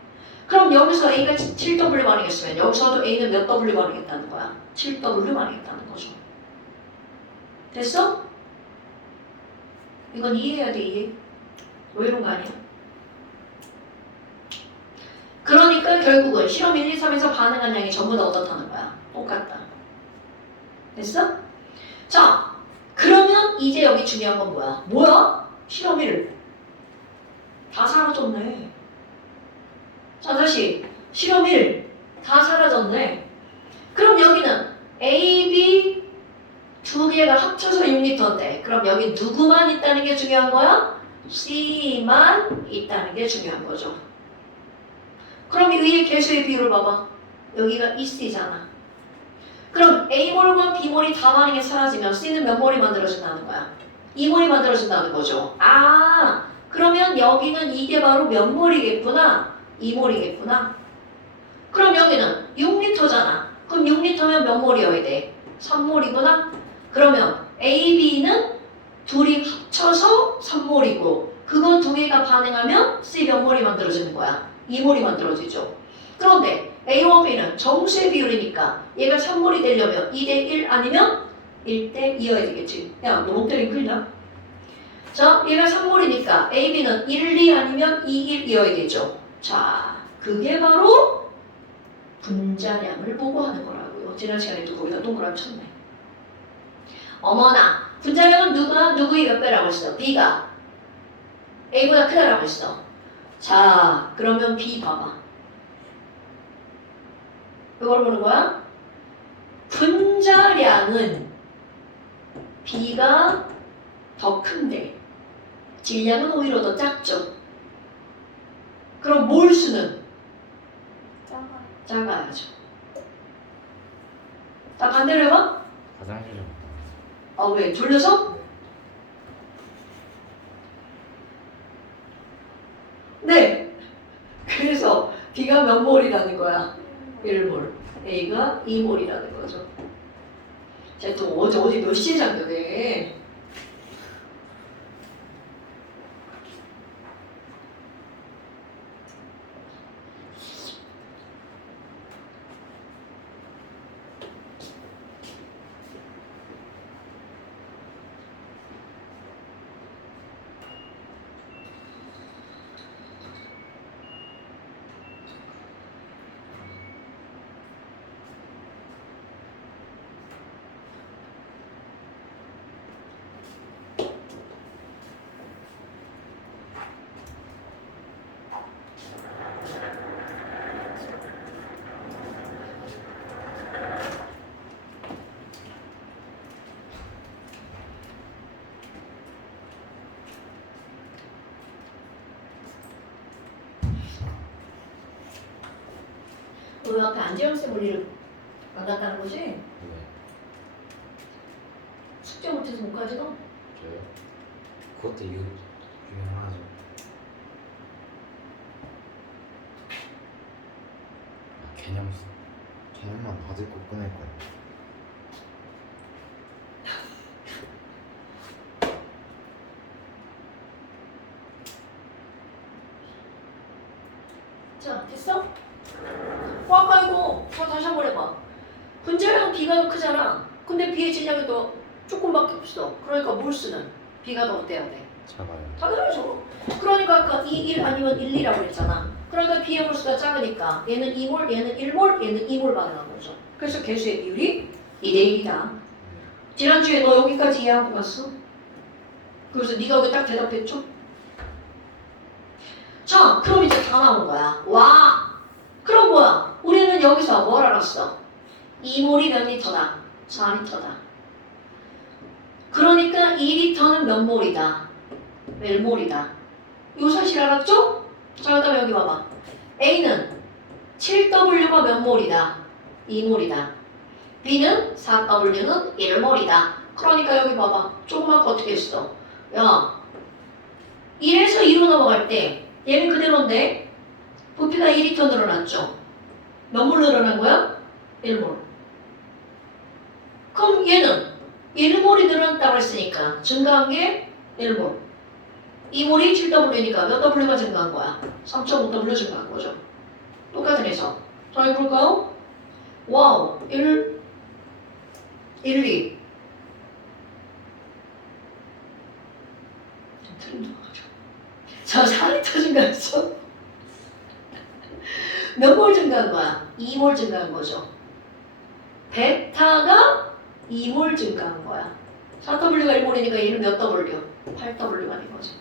그럼 여기서 A가 7W 반응했으면 여기서도 A는 몇 W 반응했다는 거야? 7W 반응했다는 거죠. 됐어? 이건 이해해야 돼, 이해. 왜 이런 거 아니야? 그러니까 결국은 실험 1, 2, 3에서 반응한 양이 전부 다 어떻다는 거야? 똑같다. 됐어? 자, 그러면 이제 여기 중요한 건 뭐야? 뭐야? 실험 1. 다 사라졌네. 자, 다시. 실험 1. 다 사라졌네. 그럼 여기는 A, B 두 개가 합쳐서 6리터인데 그럼 여기 누구만 있다는 게 중요한 거야? C만 있다는 게 중요한 거죠. 그럼 이 위에 개수의 비율을 봐봐. 여기가 EC잖아. 그럼 A몰과 B몰이 다 반응에 사라지면 C는 몇 몰이 만들어진다는 거야? 2몰이 만들어진다는 거죠. 그러면 여기는 이게 바로 몇 몰이겠구나? 2몰이겠구나. 그럼 여기는 6리터잖아. 그럼 6리터면 몇 몰이어야 돼? 3몰이구나. 그러면 A, B는 둘이 합쳐서 3몰이고 그거 두 개가 반응하면 C 몇 몰이 만들어지는 거야? 2몰이 만들어지죠. 그런데 A와 B는 정수의 비율이니까 얘가 3몰이 되려면 2대1 아니면 1대2여야 되겠지. 야, 너 못 때린 큰일 나? 자, 얘가 3몰이니까 A, B는 1, 2 아니면 2, 1이어야 되죠. 자, 그게 바로 분자량을 보고 하는 거라고요. 지난 시간에도 거기다 동그라미 쳤네. 어머나, 분자량은 누구의 몇 배라고 했어? B가 A보다 크다라고 했어. 자, 그러면 B 봐봐. 이걸 보는 거야? 분자량은 B가 더 큰데 질량은 오히려 더 작죠. 그럼 몰수는 작아요. 작아야죠. 나 반대로 해봐. 화장실 좀. 아 왜? 졸려서? 네. 그래서 B가 몇 몰이라는 거야? 1몰. A가 2몰이라는 거죠. 자, 또 어디 몇 시에 잠겨네. 너 앞에 안재영 쌤 원리를 만났다는 거지? 네. 숙제 못해서 못 가지 너? 저요? 그것도 유명하죠. 개념만 받을 거 꺼낼 거예요. 자, 됐어? 아까 이거 다시 한번 해봐. 분자량은 B가 더 크잖아. 근데 B의 질량이 더 조금밖에 없어. 그러니까 몰수는 B가 더 어때야 돼? 작아요. 당연하죠. 그러니까 아까 2, 1 아니면 1, 2라고 했잖아. 그러니까 B의 몰수가 작으니까 얘는 2몰, 얘는 1몰, 얘는 2몰 반응한 거죠. 그래서 개수의 비율이 2대 1이다. 지난주에 너 여기까지 이해하고 갔어? 그래서 네가 여기 딱 대답했죠? 자, 그럼 이제 다 나온 거야. 와! 그럼 뭐야? 우리는 여기서 뭘 알았어? 2몰이 몇 리터다? 4리터다. 그러니까 2리터는 몇 몰이다? 1몰이다. 이 사실 알았죠? 자, 그 다음에 여기 봐봐. A는 7W가 몇 몰이다? 2몰이다. B는 4W는 1몰이다. 그러니까 여기 봐봐. 조그맣게 어떻게 했어? 야, 1에서 2로 넘어갈 때 얘는 그대로인데 부피가 2리터 늘어났죠? 몇 몰 늘어난 거야? 1몰. 그럼 얘는 1몰이 늘어났다고 했으니까 증가한 게 1몰. 2몰이 7W니까 몇 W가 증가한 거야? 3.5W 증가한 거죠. 똑같은 해석. 자, 해볼까요? 와우, 1, 2. 틀린 거 같죠. 자, 4리터 증가했어. 몇 몰 증가한 거야? 2몰 증가한 거죠. 베타가 2몰 증가한 거야. 4W가 1몰이니까 얘는 몇 W? 8W가 된 거지.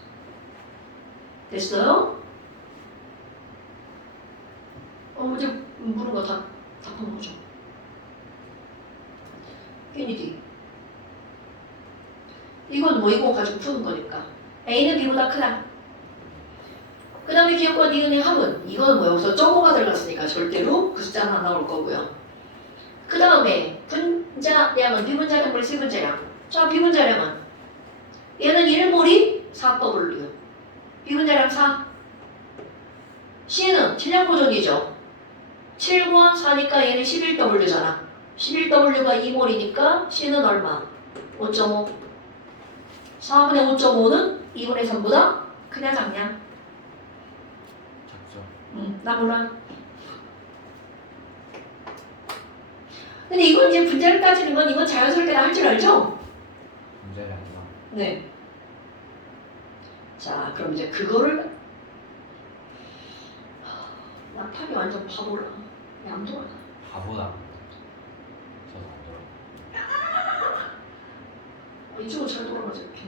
됐어요? 이제 물은 거 다 푼 거죠. N이지. 이건 뭐 이거 가지고 푸는 거니까. A는 B보다 크다. 그 다음에 기억과 니은의 합은 이거는 뭐 여기서 점호가 들어갔으니까 절대로 그 숫자는 안 나올 거고요. 그 다음에 분자량은 비분자량 분의 세분자량. 자, 비분자량은 얘는 1몰이 4W. 비분자량 4. C는 질량 보존이죠. 7과 4니까 얘는 11W잖아. 11W가 2몰이니까 C는 얼마? 5.5. 4분의 5.5는 2분의 3보다 크냐 작냐? 작죠. 나 몰라. 근데 이건 이제 분자를 따지는 건 이건 자연스럽게 다 할 줄 알죠? 문제량이나. 네. 자, 그럼 이제 그거를 나팔이 완전 바보라. 안 돌아. 바보다. 저도 안 돌아. 이쪽은 잘 돌아가지 이렇게.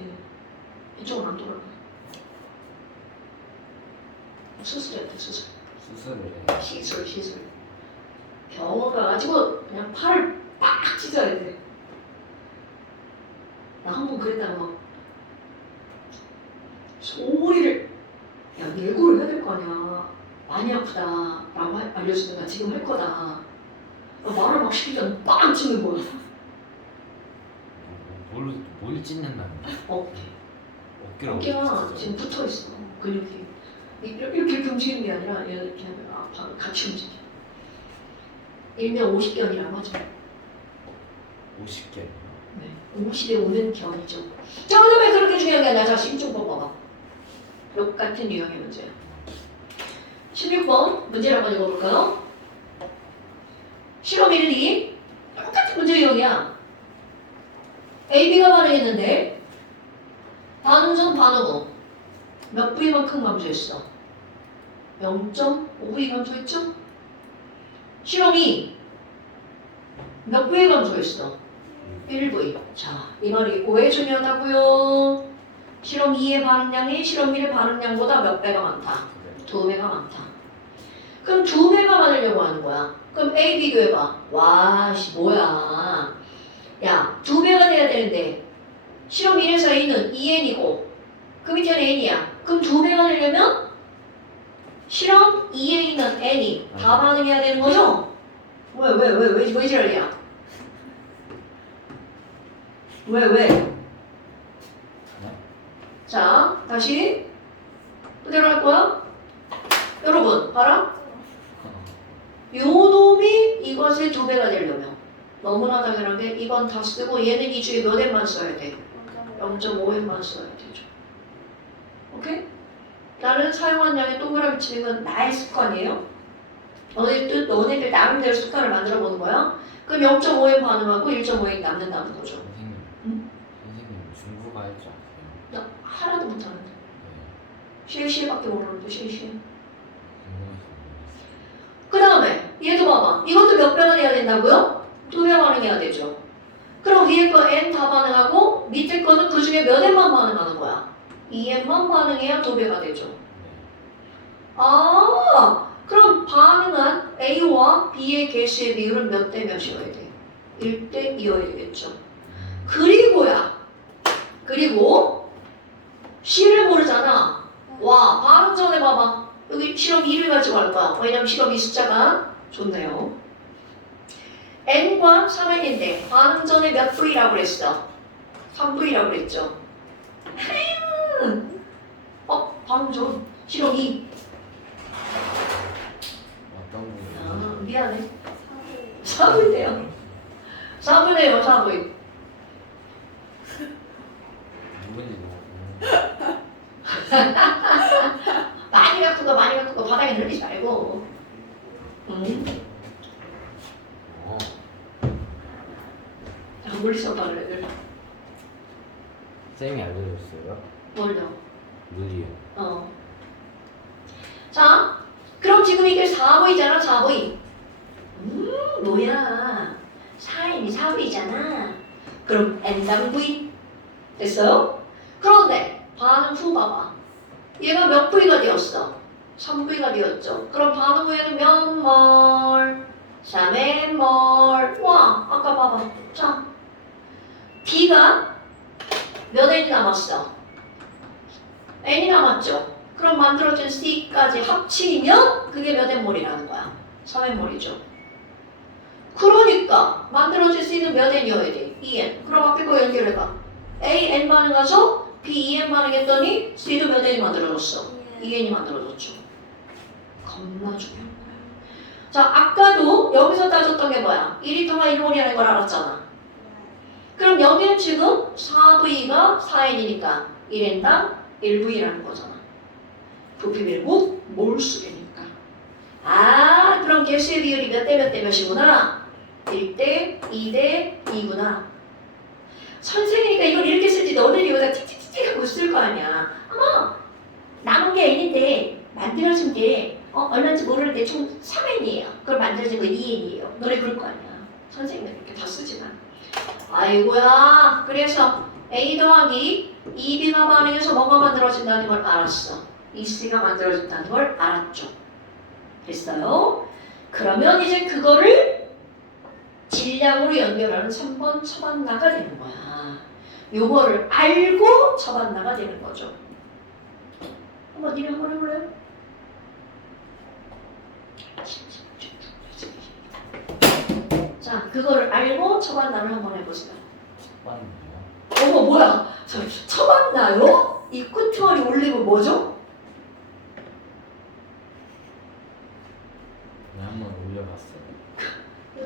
이쪽은 안 돌아가. 수술해야 돼, 수술. 수술을 해. 시술. 병원 가가지고 그냥 팔을 빡 찢어야 돼. 나 한 번 그랬다가 소리를 야 예고를 해야 될 거 아니야. 많이 아프다 라고 알려주면 나 지금 할 거다. 말을 막 시키면 빵 찢는 거야. 뭘 찢는다는 거야? 어깨를 어깨가 어떻게 지금 찢어요? 붙어 있어. 근육이 이렇게 움직이는 게 아니라 이렇게 하면 아파. 같이 움직여. 일명 50견이라고 하죠. 50개. 네. 50에 오는 견이죠. 자, 그다음에 그렇게 중요한 게 아니라 자, 심중법 봐봐. 똑같은 유형의 문제야. 16번 문제를 한번 읽어볼까요? 실험 1, 2 똑같은 문제 유형이야. A, B가 반응했는데 반응 전 반응 후 몇 V만큼 감소했어? 0.5V 감소했죠? 실험 2 몇 V에 감소했어? 1V. 자, 이 말이 왜 중요하다고요? 실험 2의 반응량이 실험 1의 반응량보다 몇 배가 많다? 2배가 많다. 그럼 2배가 많으려고 하는 거야. 그럼 A 비교해봐. 와, 씨, 뭐야. 야, 2배가 돼야 되는데 실험 1에서 A는 2N이고 그 밑에는 N이야. 그럼 2배가 되려면 실험 2에 있는 N이 다 반응해야 되는 거죠? 왜 지랄이야? 왜? 자, 다시 그대로 할 거야? 여러분, 봐라. 요 놈이 이것의 2배가 되려면 너무나 당연하게 이건 다 쓰고 얘는 이 중에 몇 N만 써야 돼? 0.5N만 써야 되죠. 오케이? 나는 사용한 양의 동그라미 치는 건 나의 습관이에요. 너네들 나름대로 습관을 만들어 보는 거야. 그럼 0.5N 반응하고 1.5N 남는다는 거죠. 선생님. 응? 선생님 중국어 할 줄 아세요? 나 하나도 못하는데. 네. 시에밖에 모르는데 시에. 궁금해서 그 다음에 얘도 봐봐. 이것도 몇 배가 돼야 된다고요? 2배 반응해야 되죠. 그럼 위에 거 n 다 반응하고 밑에 거는 그 중에 몇 n만 반응하는 거야? 2n만 반응해야 2배가 되죠. 모르겠어요. 아, 그럼 반응한 A와 B의 개수의 비율은 몇 대 몇이어야 돼? 1대 2여야 되겠죠. 그리고 C를 모르잖아. 와, 반응 전에 봐봐. 여기 실험 2를 가지고 갈 거야. 왜냐면 실험 2 숫자가 좋네요. N과 3N인데 반응 전에 몇 V라고 그랬어? 3V라고 그랬죠. 반응 전 실험 2. 어떤 분이 미안해. 4V네요. 4V네요, 4V. 누군지 모르고 많이 갖고 거 바닥에 늘리지 말고. 물리쳤다 그래. 쌤이 알려줬어요? 뭘요? 물리요. 자, 그럼 지금 이게 4V잖아, 4V. 뭐야. 4N이 4V잖아. 그럼 N당 V. 됐어요? 그런데 반응 후 봐봐. 얘가 몇 V가 되었어? 3V가 되었죠. 그럼 반응 후에는 몇 몰? 3N몰. 와, 아까 봐봐. 자, B가 몇 N이 남았어? N이 남았죠. 그럼 만들어진 C까지 합치면 그게 몇 N몰이라는 거야? 3N몰이죠. 그러니까 만들어진 C는 몇 N이어야 돼? 2N. 그럼 앞에 거 연결해봐. A, N 반응해서 B, 2N 반응했더니 C도 몇 N이 만들어졌어? 2N이 만들어졌죠. 겁나 중요한 거야. 자, 아까도 여기서 따졌던 게 뭐야? 1리터가 1몰이라는 걸 알았잖아. 그럼 여기는 지금 4V가 4N이니까 1N당 1V라는 거잖아. 부피 밀국 몰수계니까. 아, 그럼 개수의 비율이 몇 대 몇 대 몇이구나? 1대 2대 2구나. 선생님이니까 이걸 이렇게 쓸지 너네들이 여기다 틱틱틱 하고 쓸 거 아니야. 어머, 남은 게 N인데 만들어진 게 얼마인지 모르는데 총 3N이에요. 그걸 만들어진 거 2N이에요. 너네 그럴 거 아니야. 선생님은 이렇게 다 쓰지만. 아이고야. 그래서 A 더하기 2B가 반응해서 뭐가 만들어진다는 걸 알았어. 2C가 만들어진다는 걸 알았죠. 됐어요? 그러면 이제 그거를 질량으로 연결하는 3번 처반나가 되는 거야. 요거를 알고 처반나가 되는 거죠. 한번 니네 한번 해볼래요? 자, 그거를 알고 처반나를 한번 해보세요. 첫번이요. 어머 뭐야? 처반나요? 이 끝머리 올리고 뭐죠? 네, 한번 올려봤어요.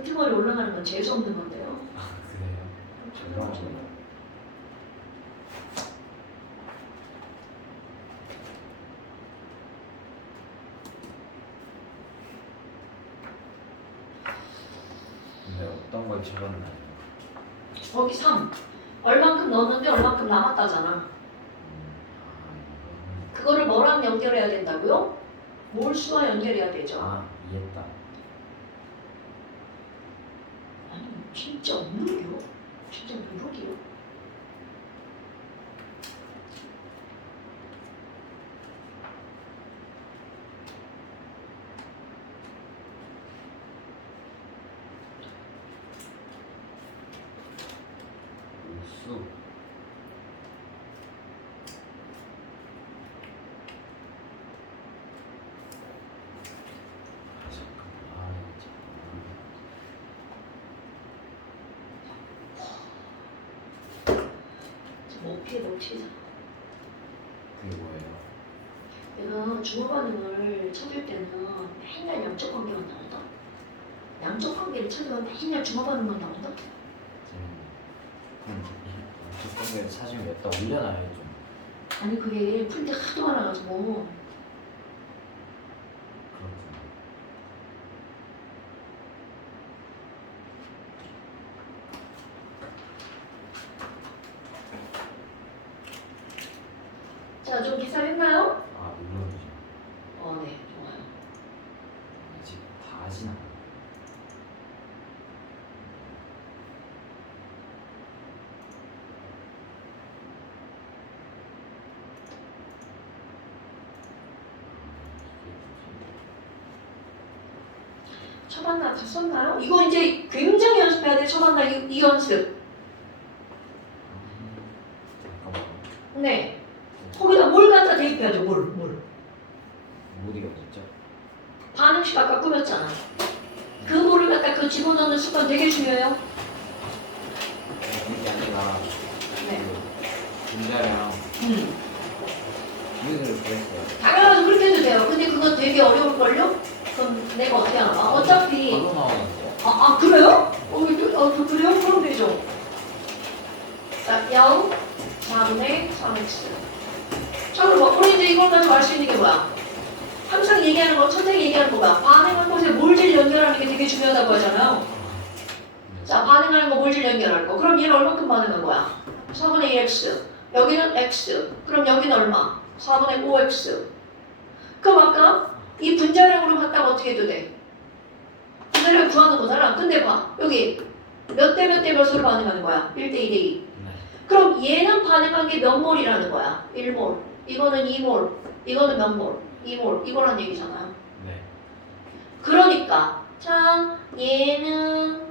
끝머리 올라가는 건 재수 없는 건데요. 아 그래요? 죄송합니다. 근데 어떤 걸 적었나요? 거기 3. 얼만큼 넣었는데 얼만큼 남았다잖아. 이거는 그거를 뭐랑 연결해야 된다고요? 몰수와 연결해야 되죠. 아 이해했다. 아니 진짜 없는데요? 진짜 누룩이요? 울수. 못 피해 못 피해. 그게 뭐예요? 내가 주어 반응을 찾을 때는 맨날 양적 관계만 나온다. 양적 관계를 찾으면 맨날 주어 반응만 나온다. 조건을 사진 몇 단 올려놔요 좀. 아니 그게 풀 때 하도 많아가지고 그렇구나. 자 좀 비슷했나요? 아 물론이죠. 네 좋아요. 아직 다 하진 않아요. 처반나 다 썼나요? 이거 이제 굉장히 연습해야 돼. 처반나 이 연습. 잠깐만. 네. 거기다 뭘 갖다 대입해야죠. 뭘. 물이 어딨죠? 반응식 아까 꾸몄잖아. 그 물을 갖다 그 집어넣는 습관 되게 중요해요. 그게 아니라 네. 분자량 비율을 구했어요. 당연하죠. 그렇게 해도 돼요. 근데 그거 되게 어려울걸요? 그럼 내가 어떻게 하나? 어차피 바로 나오는데요. 그래요? 그래요? 그럼 되죠. 자, 0, 4분의 3x. 자, 그럼 우리 이제 이걸 가지고 알 수 있는 게 뭐야? 항상 얘기하는 거, 천천히 얘기하는 거 뭐야? 반응한 곳에 몰질 연결하는 게 되게 중요하다고 하잖아요. 자, 반응하는 거 몰질 연결할 거. 그럼 얘는 얼마큼 반응한 거야? 4분의 1x. 여기는 x. 그럼 여기는 얼마? 4분의 5x. 그럼 아까 이 분자량으로 봤다가 어떻게 해도 돼? 분자량 구하는 거잖아. 근데 봐. 여기 몇 대 몇 대 몇으로 반응하는 거야? 1대 2대 2. 네. 그럼 얘는 반응한 게 몇 몰이라는 거야? 1몰. 이거는 2몰. 이거는 몇 몰? 2몰. 이거란 얘기잖아요. 네. 그러니까 자 얘는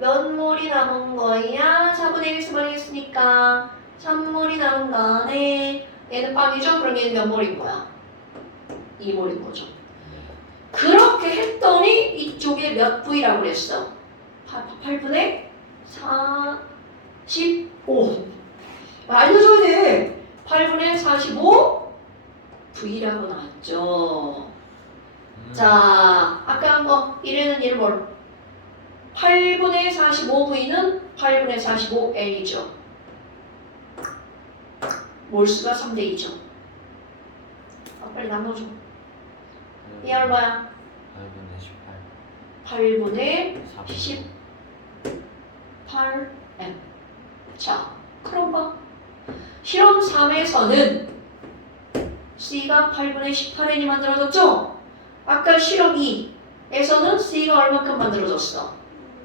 몇 몰이 남은 거야? 4분의 1씩 버리겠으니까 3몰이 남은 거네. 얘는 빵이죠? 그럼 얘는 몇 몰인 거야? 2몰인 거죠. 그렇게 했더니 이쪽에 몇 V라고 그랬어? 8분의 45. 알려줘야 돼. 8분의 45 V라고 나왔죠. 자, 아까 한 거 1에는 1몰. 8분의 45V는 8분의 45L이죠. 몰수가 3대 2죠. 빨리 나눠줘. 이 얼마야? 8분의 18M. 자, 그럼 봐. 실험 3에서는 C가 8분의 18N이 만들어졌죠? 아까 실험 2에서는 C가 얼마큼 만들어졌어?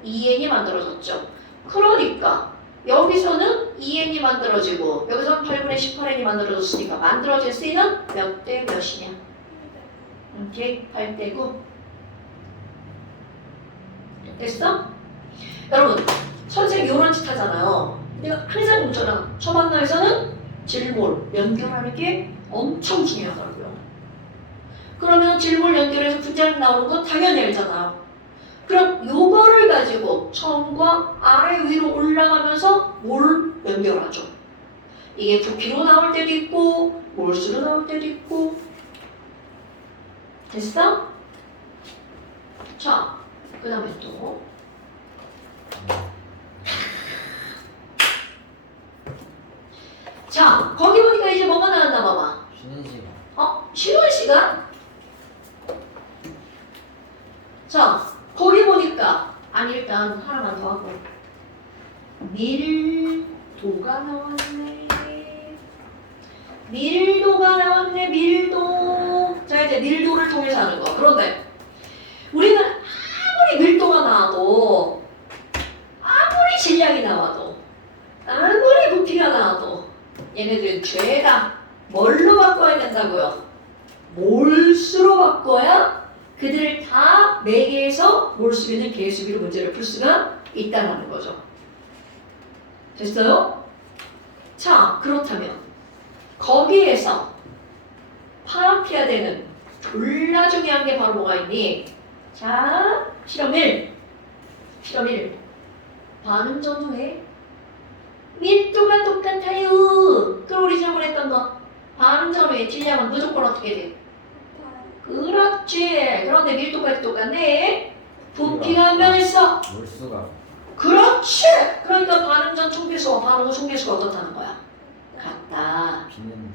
2N이 만들어졌죠. 그러니까 여기서는 2N이 만들어지고 여기서는 8분의 18N이 만들어졌으니까 만들어진 C는 몇 대 몇이냐? 오케이, 8대 9. 됐어? 여러분, 선생님 이런 짓 하잖아요. 내가 항상 묻잖아. 초반나에서는 질몰, 연결하는 게 엄청 중요하더라고요. 그러면 질몰 연결해서 분자를 나오는 건 당연히 알잖아. 그럼 요거를 가지고 처음과 아래 위로 올라가면서 뭘 연결하죠? 이게 부피로 나올 때도 있고 몰수로 나올 때도 있고. 됐어? 자, 그 다음에 또 자, 거기 보니까 이제 뭐가 나왔나 봐봐. 쉬는 시간. 쉬는 시간? 자, 거기 보니까 아니 일단 하나만 더 하고 밀도가 나왔네. 밀도가 나왔네. 밀도. 자, 이제 밀도를 통해서 하는 거. 그런데 우리는 아무리 밀도가 나와도 아무리 질량이 나와도 아무리 부피가 나와도 얘네들 죄다 뭘로 바꿔야 된다고요? 몰수로 바꿔야 그들을 다 매개해서 몰수 있는 개수비로 문제를 풀 수가 있다는 거죠. 됐어요? 자, 그렇다면 거기에서 파악해야 되는 졸라 중요한 게 바로 뭐가 있니? 자, 실험 1. 실험 1. 반응 전후에 밀도가 똑같아요. 그럼 우리 지난번에 했던 거 반응 전후에 질량은 무조건 어떻게 돼? 그렇지. 그런데 밀도까지 똑같네. 부피가 한 변했어. 몰수가 그렇지. 그러니까 반응 전 총계수와 반응 후 총계수가 어떻다는 거야? 같다. 비는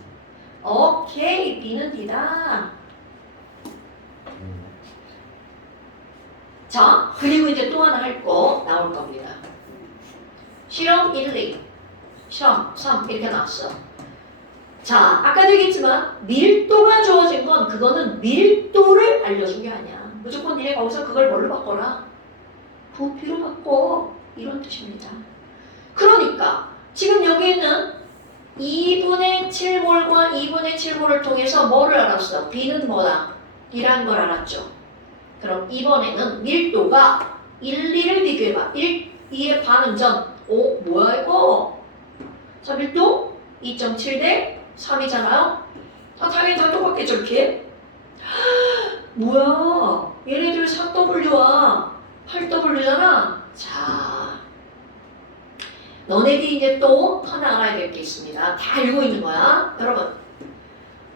오케이. B는 D다. 자, 그리고 이제 또 하나 할 거 나올 겁니다. 실험 1, 2, 실험 3 이렇게 나왔어. 자, 아까도 얘기했지만 밀도가 주어진 건 그거는 밀도를 알려준 게 아니야. 무조건 니네 거기서 그걸 뭘로 바꿔라? 부피로 바꿔. 이런 뜻입니다. 그러니까 지금 여기 있는 2분의 7몰과 2분의 7몰을 통해서 뭐를 알았어? B는 뭐다? B라는 걸 알았죠. 그럼 이번에는 밀도가 1, 2를 비교해봐. 1, 2의 반응 전. 오, 뭐야 이거? 자, 밀도 2.7 대 3이잖아요. 당연히 다 똑같겠죠, 이렇게. 뭐야? 얘네들 4W와 8W잖아. 자, 너네들이 이제 또 하나 알아야 될 게 있습니다. 다 알고 있는 거야. 여러분,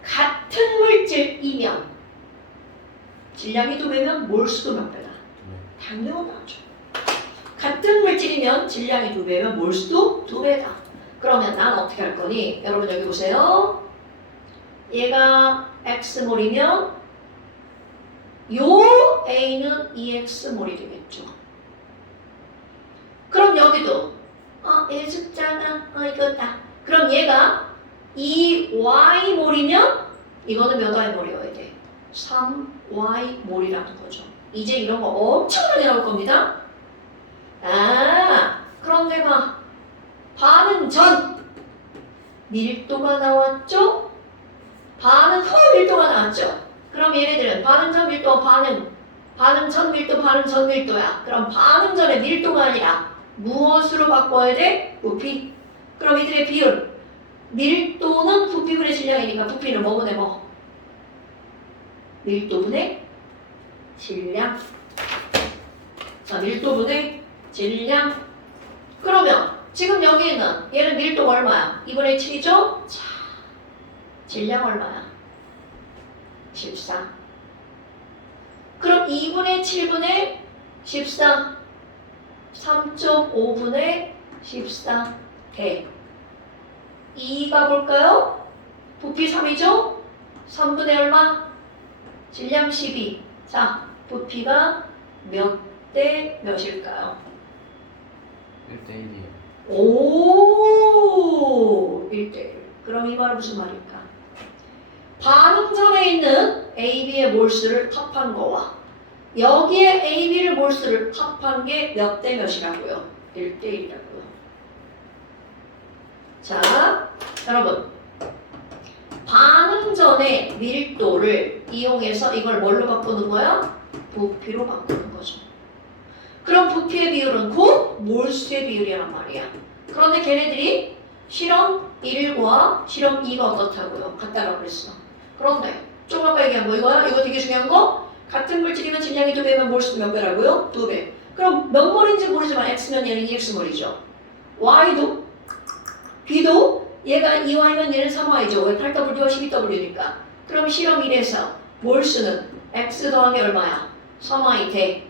같은 물질이면 질량이 2배면 몰수도 몇 배다? 당연하죠. 같은 물질이면 질량이 2배면 몰수도 2배다. 그러면 난 어떻게 할 거니? 여러분 여기 보세요. 얘가 X몰이면 요 A는 2X몰이 되겠죠. 그럼 여기도 얘 숫자가 이거다. 그럼 얘가 2Y몰이면 이거는 몇 Y몰이어야 돼? 3Y몰이라는 거죠. 이제 이런 거 엄청 많이 나올 겁니다. 그런데 봐. 반응 전 밀도가 나왔죠? 반응 후 밀도가 나왔죠? 그럼 얘네들은 반응 전 밀도 반응 전 밀도 반응 전 밀도야. 그럼 반응 전의 밀도가 아니라 무엇으로 바꿔야 돼? 부피. 그럼 이들의 비율 밀도는 부피분의 질량이니까 부피는 뭐분의 뭐? 밀도분의 질량. 자, 밀도분의 질량. 그러면 지금 여기는 얘는 밀도가 얼마야? 2분의 7이죠? 자, 질량 얼마야? 14. 그럼 2분의 7분의 14 3.5분의 14 대 2가 볼까요? 부피 3이죠? 3분의 얼마? 질량 12. 자, 부피가 몇 대 몇일까요? 1대1이요. 오, 1대1. 그럼 이 말은 무슨 말일까? 반응 전에 있는 AB의 몰수를 합한 거와 여기에 AB를 몰수를 합한 게 몇 대 몇이라고요? 1대1이라고요. 자, 여러분. 반응 전의 밀도를 이용해서 이걸 뭘로 바꾸는 거야? 부피로 바꾸는 거죠. 그럼 부피의 비율은 곧 몰수의 비율이란 말이야. 그런데 걔네들이 실험 1과 실험 2가 어떻다고요? 같다라고 그랬어. 그런데 좀 아까 얘기한 거 이거야? 이거 되게 중요한 거? 같은 물질이면 질량이 2배면 몰수는 몇 배라고요? 2배. 그럼 몇 몰인지 모르지만 X면 얘는 2X몰이죠. Y도 B도 얘가 2Y면 얘는 3Y죠. 왜 8W와 12W니까. 그럼 실험 1에서 몰수는 X 더하기 얼마야? 3Y 대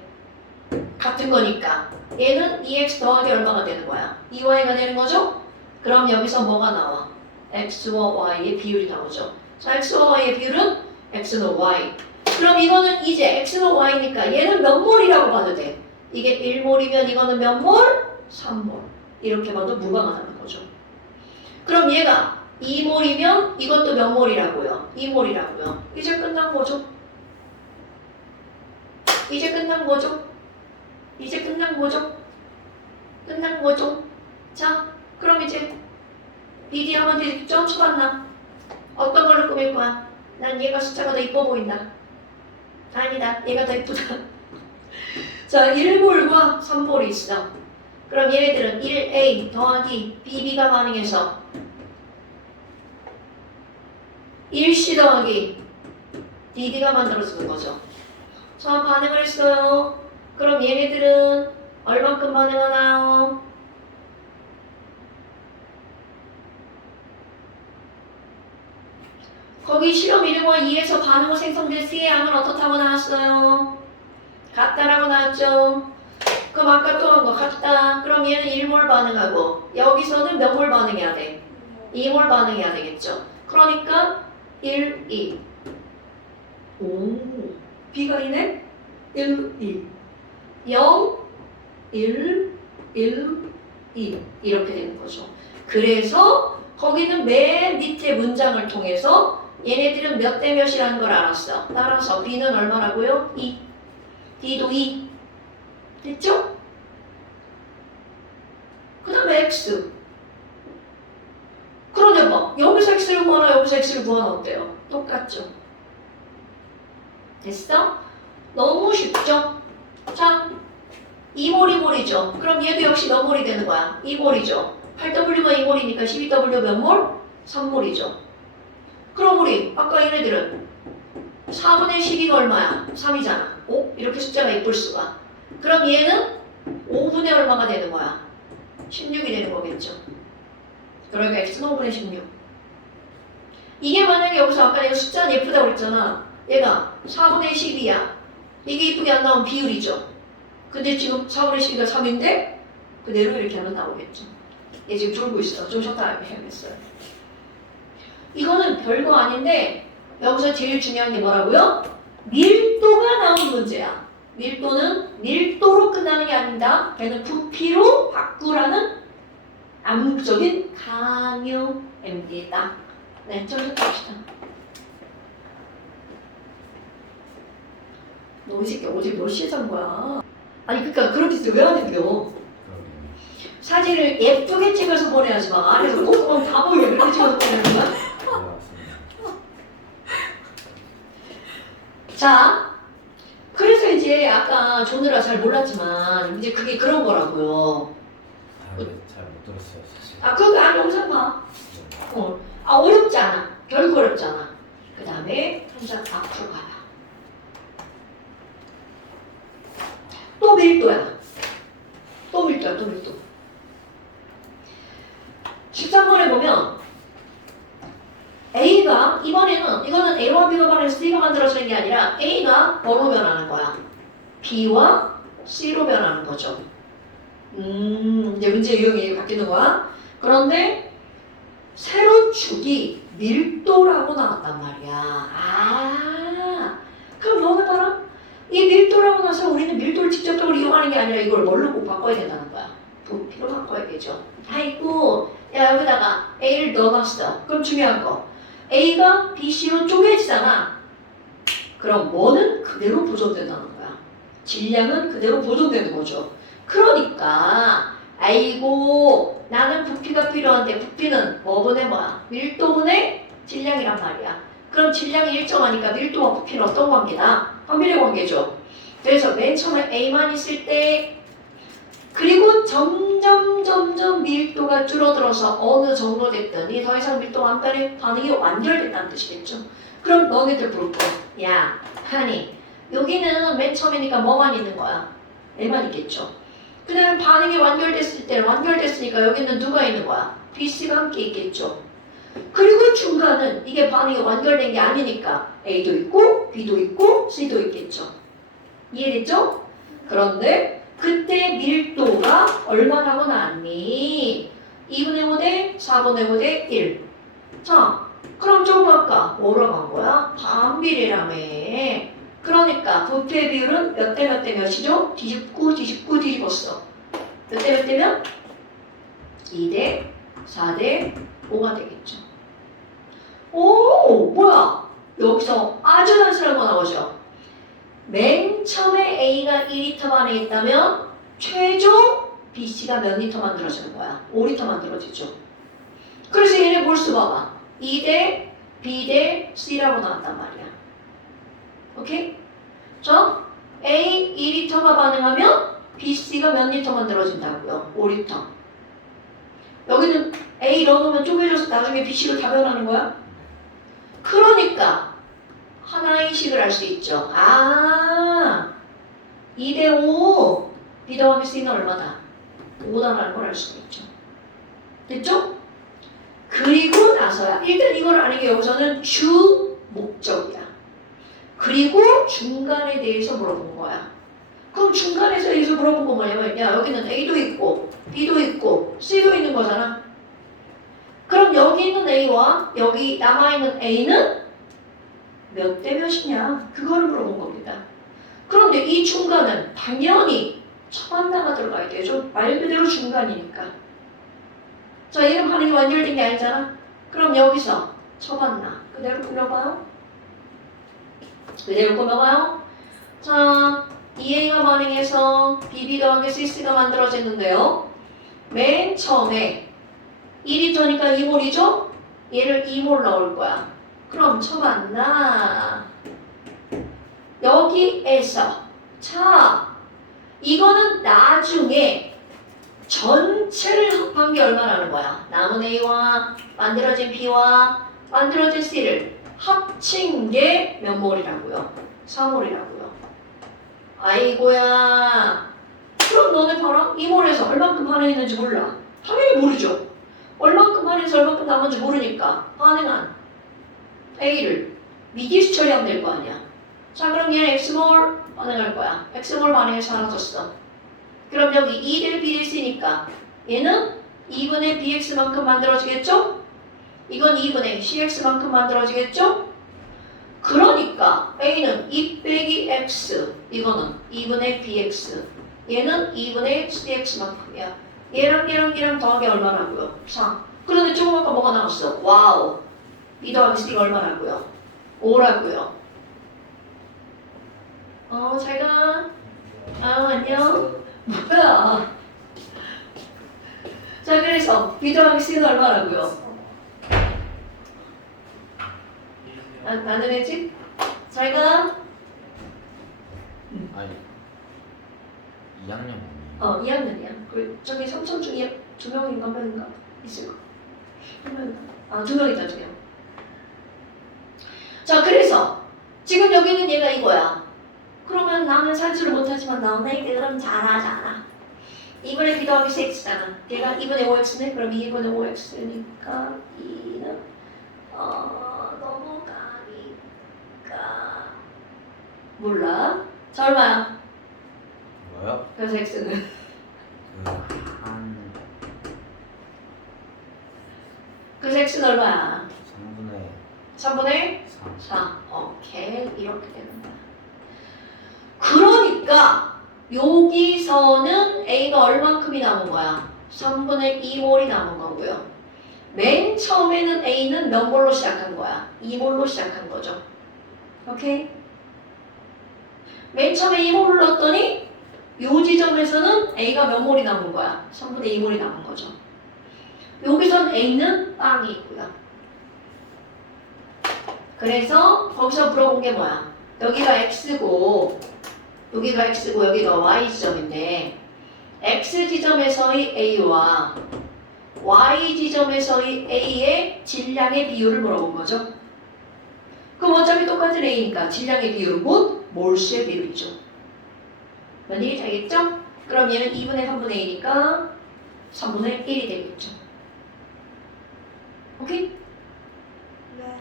같은 거니까 얘는 2X 더하기 얼마가 되는 거야? 2Y가 되는 거죠? 그럼 여기서 뭐가 나와? X와 Y의 비율이 나오죠. 자, X와 Y의 비율은 X는 Y. 그럼 이거는 이제 X는 Y니까 얘는 몇 몰이라고 봐도 돼. 이게 1몰이면 이거는 몇 몰? 3몰. 이렇게 봐도 무방하다는 거죠. 그럼 얘가 2몰이면 이것도 몇 몰이라고요? 2몰이라고요. 이제 끝난 거죠. 이제 끝난 거죠. 이제 끝난 거죠. 끝난 거죠. 자, 그럼 이제 BD 하면 되겠죠? 초반나. 어떤 걸로 꾸밀 거야? 난 얘가 숫자가 더 이뻐 보인다. 아니다. 얘가 더 이쁘다. 자, 1몰과 3몰이 있어. 그럼 얘네들은 1A 더하기 BB가 반응해서 1C 더하기 DD가 만들어지는 거죠. 자, 반응을 했어요. 그럼 얘네들은 얼만큼 반응하나요? 거기 실험 1과 2에서 반응으로 생성된 C의 양은 어떻다고 나왔어요? 같다라고 나왔죠? 그럼 아까 또 한 거 같다. 그럼 얘는 1몰 반응하고 여기서는 몇 몰 반응해야 돼? 2몰 반응해야 되겠죠? 그러니까 1, 2 오, B가 이네? 1, 2 0, 1, 1, 2 이렇게 되는 거죠. 그래서 거기는 맨 밑에 문장을 통해서 얘네들은 몇 대 몇이라는 걸 알았어. 따라서 B는 얼마라고요? 2. D도 2. 됐죠? 그 다음에 X. 그런데 뭐 여기서 X를 구하나 여기서 X를 구하나 어때요? 똑같죠? 됐어? 너무 쉽죠? 자, 2몰 2몰이죠. 그럼 얘도 역시 몇 몰이 되는 거야? 2몰이죠. 8W가 2몰이니까 12W 몇 몰? 3몰이죠. 그럼 우리 아까 얘네들은 4분의 12가 얼마야? 3이잖아. 오? 이렇게 숫자가 이쁠 수가. 그럼 얘는 5분의 얼마가 되는 거야? 16이 되는 거겠죠. 그러니까 X는 5분의 16. 이게 만약에 여기서 아까 내가 숫자는 예쁘다고 그랬잖아. 얘가 4분의 12야. 이게 이쁘게 안 나오면 비율이죠. 근데 지금 4분의 12가 3인데 그대로 이렇게 하면 나오겠죠. 얘 지금 졸고 있어. 좀 쉬었다 해야겠어요. 이거는 별거 아닌데 여기서 제일 중요한 게 뭐라고요? 밀도가 나오는 문제야. 밀도는 밀도로 끝나는 게 아닙니다. 걔는 부피로 바꾸라는 암묵적인 강요입니다. 네, 좀 쉬었다 합시다. 너 이 새끼 어제 몇 시에 잔 거야? 아니 그러니까 그런 짓을 왜 하냐고요. 사진을 예쁘게 찍어서 보내야지 막 안에서 콧구멍 다 보이게 그렇게 찍어서 보내는 거야? 자, 그래서 이제 아까 조느라 잘 몰랐지만 이제 그게 그런 거라고요. 잘못 들었어요 사실. 아, 그거 안 영상 봐. 어렵지 않아. 결국 어렵지 않아. 그 다음에 한장 앞으로 가봐. 또 밀도야. 또 밀도야, 또 밀도. 13번에 보면 A가 이번에는 이거는 A와 B가 반응해서 C가 만들어지는 게 아니라 A가 뭐로 변하는 거야? B와 C로 변하는 거죠. 이제 문제 유형이 바뀌는 거야. 그런데 세로축이 밀도라고 나왔단 말이야. 아, 그럼 너는 봐라. 이 밀도라고 나서 우리는 밀도를 직접적으로 이용하는 게 아니라 이걸 뭘로 꼭 바꿔야 된다는 거야. 부피로 바꿔야겠죠. 아이고, 야 여기다가 A를 넣어놨어. 그럼 중요한 거. A가 BC로 쪼개지잖아. 그럼 뭐는 그대로 보존된다는 거야. 질량은 그대로 보존되는 거죠. 그러니까 아이고 나는 부피가 필요한데 부피는 뭐분의 뭐야? 밀도분의 질량이란 말이야. 그럼 질량이 일정하니까 밀도와 부피는 어떤 관계다? 한비례 관계죠. 그래서 맨 처음에 A만 있을 때 그리고 점점 밀도가 줄어들어서 어느 정도 됐더니 더 이상 밀도가 안 변해 반응이 완결됐다는 뜻이겠죠. 그럼 너네들 볼 거야. 야, 하니 여기는 맨 처음이니까 뭐만 있는 거야? L만 있겠죠. 그 다음에 반응이 완결됐을 때는 완결됐으니까 여기는 누가 있는 거야? BC가 함께 있겠죠. 그리고 중간은 이게 반응이 완결된 게 아니니까 A도 있고 B도 있고 C도 있겠죠. 이해됐죠? 그런데 그때 밀도가 얼마라고 나왔니? 2분의 5 대 4분의 5 대 1. 자, 그럼 조금 아까 뭐라고 한 거야? 반비례라며. 그러니까 부피의 비율은 몇 대 몇 대 몇이죠? 뒤집고 뒤집었어. 몇 대 몇 대면? 2대 4대 5가 되겠죠. 오, 뭐야? 여기서 아주 단순한 거 나오죠. 맨 처음에 A가 2리터 안에 있다면 최종 BC가 몇 리터 만들어지는 거야? 5리터 만들어지죠. 그래서 얘네 볼수 봐봐. 2대 B 대 C라고 나왔단 말이야. 오케이? 자, A 2리터가 반응하면 BC가 몇 리터 만들어진다고요? 5리터. 여기는 A 넣어놓으면 쪼개져서 나중에 BC로 다 변하는 거야? 그러니까 하나의 식을 알 수 있죠. 아, 2대 5 B 더하기 C는 얼마다? 5다라는 걸 알 수가 있죠. 됐죠? 그리고 나서야 일단 이걸 아는 게 여기서는 주 목적이야. 그리고 중간에 대해서 물어본 거야. 그럼 중간에서 대해서 물어본 거 뭐냐면 야 여기는 A도 있고 B도 있고 C도 있는 거잖아. 그럼 여기 있는 A와 여기 남아있는 A는 몇 대 몇이냐? 그거를 물어본 겁니다. 그런데 이 중간은 당연히 처만나가 들어가야 되죠. 말 그대로 중간이니까. 자, 얘는 반응이 완결된 게 아니잖아. 그럼 여기서 처만나 그대로 꾸며봐요. 그대로 꾸며봐요. 자, 2A가 반응해서 BB 더하기 CC가 만들어지는데요. 맨 처음에 2리터니까 2몰이죠? 얘를 2몰 넣을 거야. 그럼 처만나 여기에서 자, 이거는 나중에 전체를 합한 게 얼마라는 거야? 남은 A와 만들어진 B와 만들어진 C를 합친 게 몇 몰이라고요? 4몰이라고요. 아이고야. 그럼 너네 봐라. 2몰에서 얼만큼 반응했는지 몰라. 당연히 모르죠. 얼만큼 반응해서 얼만큼 남은지 모르니까 반응한 A를 미디수 처리하면 될 거 아니야. 자, 그럼 얘는 X몰 반응할 거야. X몰 반응해서 사라졌어. 그럼 여기 2대 B 대 C니까 얘는 2분의 BX만큼 만들어지겠죠? 이건 2분의 CX만큼 만들어지겠죠? 그러니까 A는 2 빼기 X, 이거는 2분의 BX, 얘는 2분의 CX만큼이야. 얘랑 더하기 얼마라고요? 4. 그런데 조금 아까 뭐가 나왔어? 와우. B 더하기 C가 얼마라고요? 5라고요. 잘가. 안녕. 뭐야? 자, 그래서 B 더하기 C는 얼마라고요? 나는 했지? 잘가. 아니 2학년 아니에요? 2학년이야. 그리고 저기 3천 중에 2명인가 한 명인가? 있을 거. 한 명인가? 2명이다, 2명. 자, 그래서 지금 여기는 얘가 이거야. 그러면 나는 산수를 못하지만 나오는 애들은 잘하잖아. 2분의 B 더하기 CX잖아. 얘가 2분의 5X네? 그럼 2분의 5X니까 2는 넘어가니까 몰라. 자, 얼마야? 뭐요? 그래서 X는 그래서 X는 얼마야? 3분의 4. 오케이. 이렇게 되는 거야. 그러니까 여기서는 A가 얼만큼이 남은 거야? 3분의 2몰이 남은 거고요. 맨 처음에는 A는 몇 몰로 시작한 거야? 2몰로 시작한 거죠. 오케이? 맨 처음에 2몰을 넣었더니 요 지점에서는 A가 몇 몰이 남은 거야? 3분의 2몰이 남은 거죠. 여기선 A는 빵이 있고요. 그래서 거기서 물어본 게 뭐야? 여기가 X고 여기가 X고 여기가 Y 지점인데 X 지점에서의 A와 Y 지점에서의 A의 질량의 비율을 물어본 거죠. 그럼 어차피 똑같은 A니까 질량의 비율은 곧 몰수의 비율이죠. 뭔 얘기인지 알겠죠? 그럼 얘는 2분의 3분의 2니까 3분의 1이 되겠죠. 오케이? 네.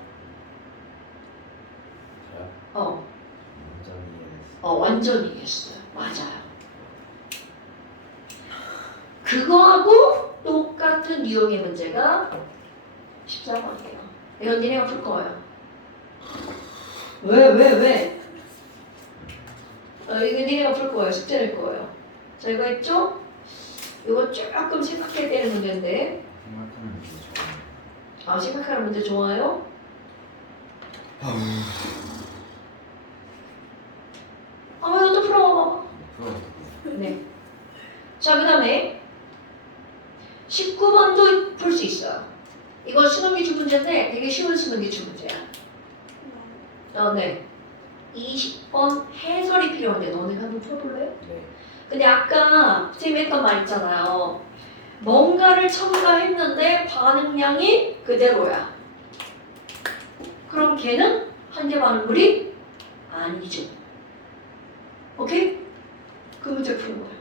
저요? 완전히 이해했어요. 완전히 이해했어요. 맞아요. 그거하고 똑같은 유형의 문제가 14번이에요. 이건 니네가 풀 거예요. 왜? 이거 니네가 풀 거예요. 숙제 낼 거예요. 자, 이거 했죠? 이거 조금 생각해야 되는 문제인데. 생각하는 게 좋아요. 생각하는 문제 좋아요? 이것도 풀어봐봐. 풀어볼게요. 네. 자, 그 다음에 19번도 풀 수 있어요. 이거 수능기출 문제인데 되게 쉬운 수능기출 문제야. 네. 20번 해설이 필요한데 너네가 한번 풀어볼래? 네. 근데 아까 선생님이 했던 말 있잖아요. 뭔가를 첨가했는데 반응량이 그대로야. 그럼 걔는 한계 반응물이 아니죠. 오케이? 그 문제 푸는 거야.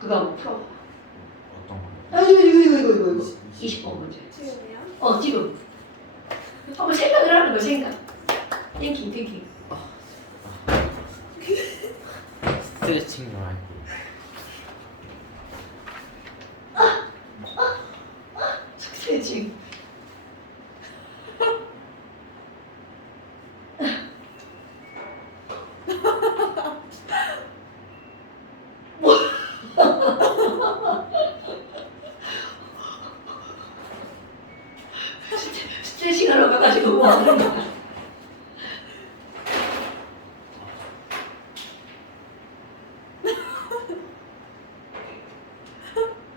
그거 한번 풀어봐. 어떤 거? 이거 20번 문제. 지금이요? 지금 한번 생각을 하는 거야. 생각. 띵킹. 스트레칭 좀 할게요. 스트레칭. 스트레칭 하러 가가지고 뭐 하는 거야?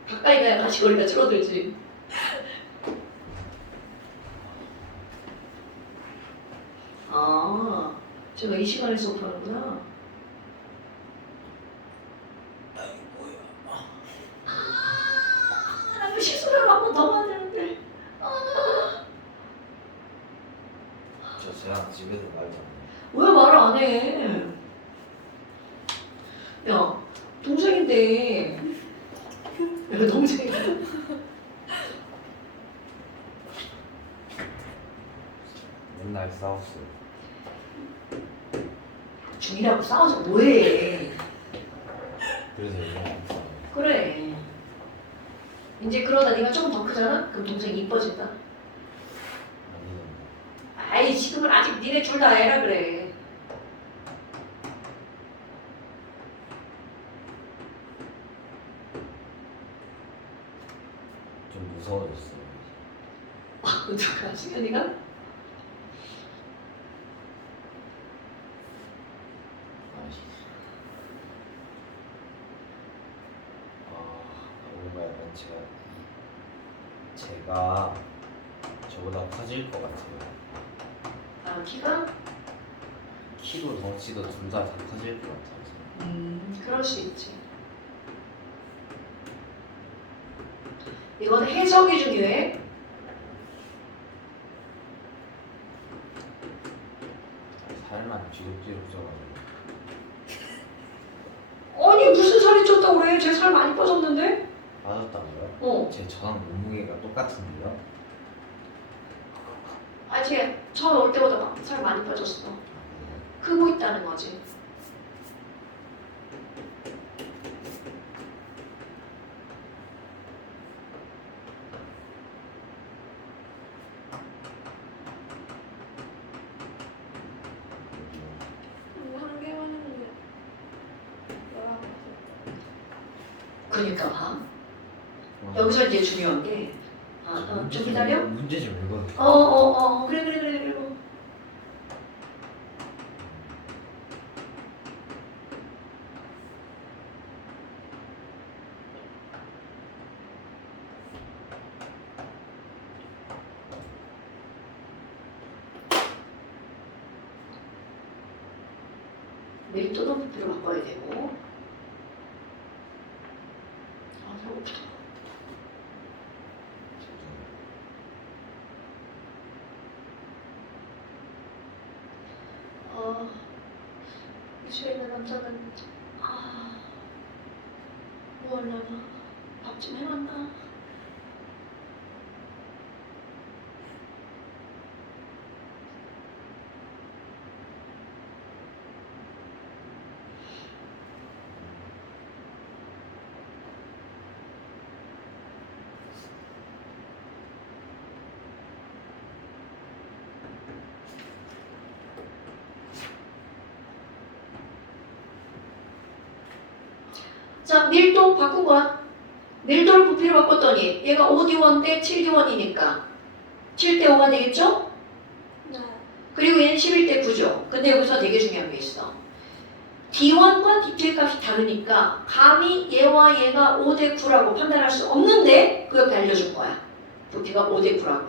가까이 가야 다시 거리가 줄어들지. 제가 이 시간에 수업하는구나. 나 시술을 한 번 더 봐야 되는데. 저 쟤랑 집에서 말잖아요. 왜 말을 안 해? 야, 동생인데. 야, 동생이야. 맨날 싸웠어요. 중이라고 싸워서 뭐해? 그래서 얘기하는 거예요. 그래. 이제 그러다 네가 조금 더 크잖아? 그럼 동생이 이뻐진다. 아니면 아이, 지금은 아직 니네 둘 다 애라 그래. 좀 무서워졌어요. 누가? 승현이가? 뭔가 약간 제가 저보다 커질 것 같아요. 키가? 키도 덩치도 둘 다 커질 것 같아요. 그럴 수 있지. 이건 해석이 중요해. 살만 뒤룩뒤룩 쪄가지고. 아니, 무슨 살이 쪘다고 그래? 쟤 살 많이 빠졌는데? 빠졌다고요? 제 저랑 몸무게가 똑같은데요? 쟤 처음에 올 때보다 살 많이 빠졌어. 크고 있다는 거지. 한개 하는 그러니까 봐. 여기서 이제 중요한 게 좀 기다려? 문제 좀 읽어도 그래. 밀도도 부피로 바꿔야 되고 집에 있는 남자는 뭐 하려나? 밥 좀 해놨나? 자, 밀도 바꾼 거야. 밀도를 부피로 바꿨더니 얘가 5D1 대 7D1이니까 7대 5가 되겠죠? 네. 그리고 얘는 11대 9죠. 근데 여기서 되게 중요한 게 있어. D1과 D2의 값이 다르니까 감히 얘와 얘가 5대 9라고 판단할 수 없는데 그 옆에 알려준 거야. 부피가 5대 9라고.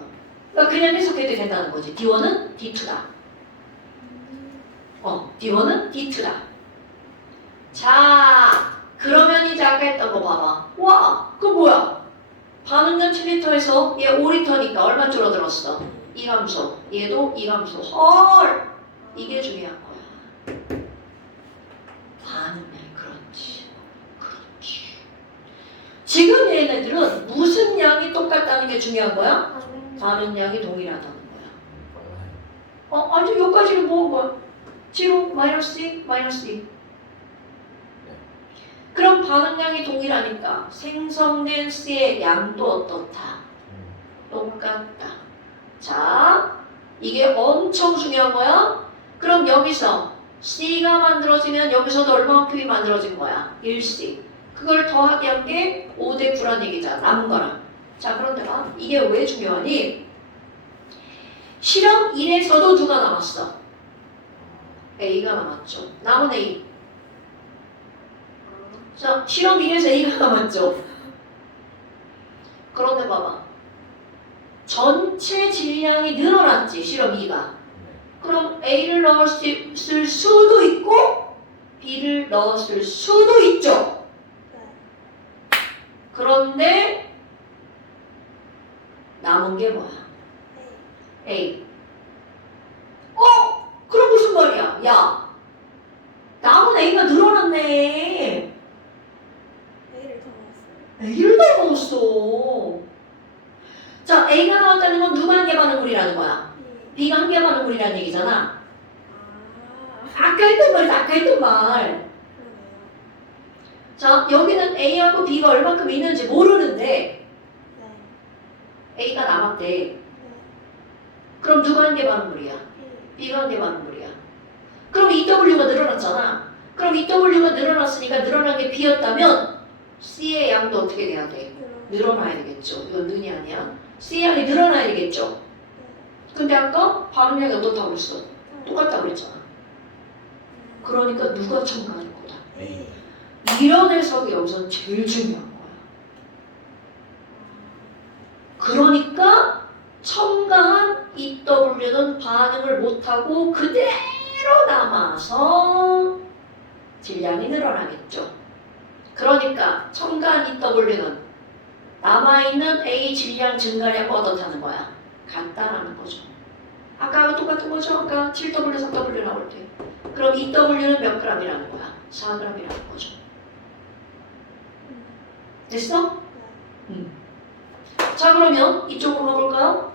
그러니까 그냥 해석해도 된다는 거지. D1은 D2다. D1은 D2다. 자, 그러면 이제 아까 했던 거 봐봐. 와, 그거 뭐야? 반응량 7리터에서 얘 5리터니까 얼마 줄어들었어? 이 감소. 얘도 이 감소. 헐! 이게 중요한 거야. 반응량, 그렇지. 그렇지. 지금 얘네들은 무슨 양이 똑같다는 게 중요한 거야? 반응량이 동일하다는 거야. 아니, 여기까지는 뭐 한 거야? 0, 마이너스 2, 마이너스 2. 그럼 반응량이 동일하니까 생성된 C의 양도 어떻다? 똑같다. 자, 이게 엄청 중요한 거야. 그럼 여기서 C가 만들어지면 여기서도 얼마만큼이 만들어진 거야? 1C. 그걸 더하기 한 게 5대 9란 얘기잖아. 남은 거랑. 자, 그런데 봐. 이게 왜 중요하니? 실험 1에서도 누가 남았어? A가 남았죠. 남은 A. 자, 실험 1에서 A가 남았죠. 그런데 봐봐. 전체 질량이 늘어났지, 실험 2가. 그럼 A를 넣었을 수도 있고 B를 넣었을 수도 있죠. 그런데 남은 게 뭐야? A. 그럼 무슨 말이야? 야, 남은 A가 늘어났네. A를 더 넣었어. 자, A가 나왔다는 건 누가 한 개 반응물이라는 거야? B가 한 개 반응물이라는 얘기잖아. 아까 했던 말이지, 아까 했던 말. 자, 여기는 A하고 B가 얼마큼 있는지 모르는데 A가 남았대. 그럼 누가 한 개 반응물이야? B가 한 개 반응물이야. 그럼 EW가 늘어났잖아. 그럼 EW가 늘어났으니까 늘어난 게 B였다면 C의 양도 어떻게 돼야 돼? 늘어나야 되겠죠. 이건 는이 아니야. C의 양이 늘어나야 되겠죠. 근데 아까 반응량이 어떻다고 그랬어? 똑같다고 그랬잖아. 그러니까 누가 첨가하는 거다. 이런 해석이 여기서 제일 중요한 거야. 그러니까 첨가한 EW는 반응을 못하고 그대로 남아서 질량이 늘어나겠죠. 그러니까 첨가한 EW는 남아있는 A 질량 증가량과 어떻다는 거야? 같다라는 거죠. 아까하고 똑같은 거죠? 아까 7W, 3W 나올 때. 그럼 EW는 몇 g이라는 거야? 4g이라는 거죠. 됐어? 자, 그러면 이쪽으로 가볼까요?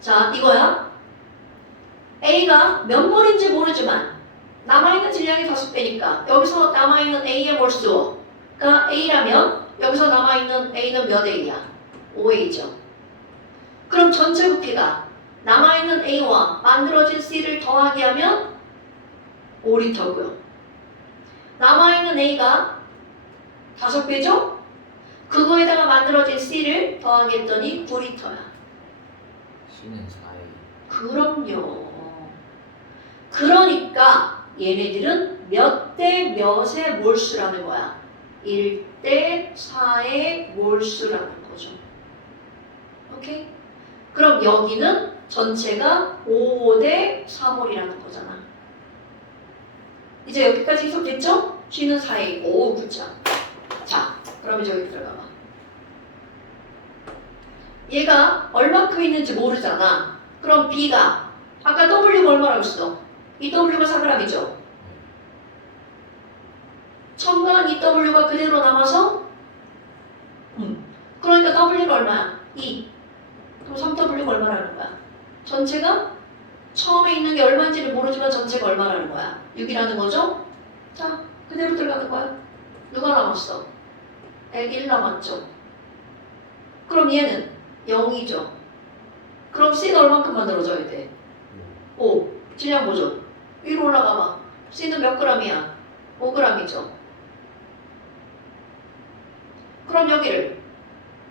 자, 이거야. A가 몇 몰인지 모르지만 남아있는 질량이 5배니까 여기서 남아있는 A의 몰수가 A라면 여기서 남아있는 A는 몇 A야? 5A죠. 그럼 전체 부피가 남아있는 A와 만들어진 C를 더하기 하면 5리터고요. 남아있는 A가 5배죠? 그거에다가 만들어진 C를 더하기 했더니 9리터야. C는 4A. 그럼요. 그러니까 얘네들은 몇 대 몇의 몰수라는 거야. 1대 4의 몰수라는 거죠. 오케이? 그럼 여기는 전체가 5대 4몰이라는 거잖아. 이제 여기까지 해석됐죠? G는 4A. 오, 그쵸. 자, 그럼 이제 여기 들어가봐. 얘가 얼마큼 있는지 모르잖아. 그럼 B가 아까 W가 얼마라고 했어? 이 W가 4g이죠? 첨가한 이 W가 그대로 남아서 그러니까 W가 얼마야? 2. 그럼 3W가 얼마라는 거야? 전체가 처음에 있는 게 얼마인지를 모르지만 전체가 얼마라는 거야? 6이라는 거죠? 자, 그대로 들어가는 거야. 누가 남았어? 101 남았죠? 그럼 얘는 0이죠? 그럼 C는 얼만큼 만들어져야 돼? 5. 질량 보죠? 위로 올라가봐. C는 몇 g이야? 5g이죠? 그럼 여기를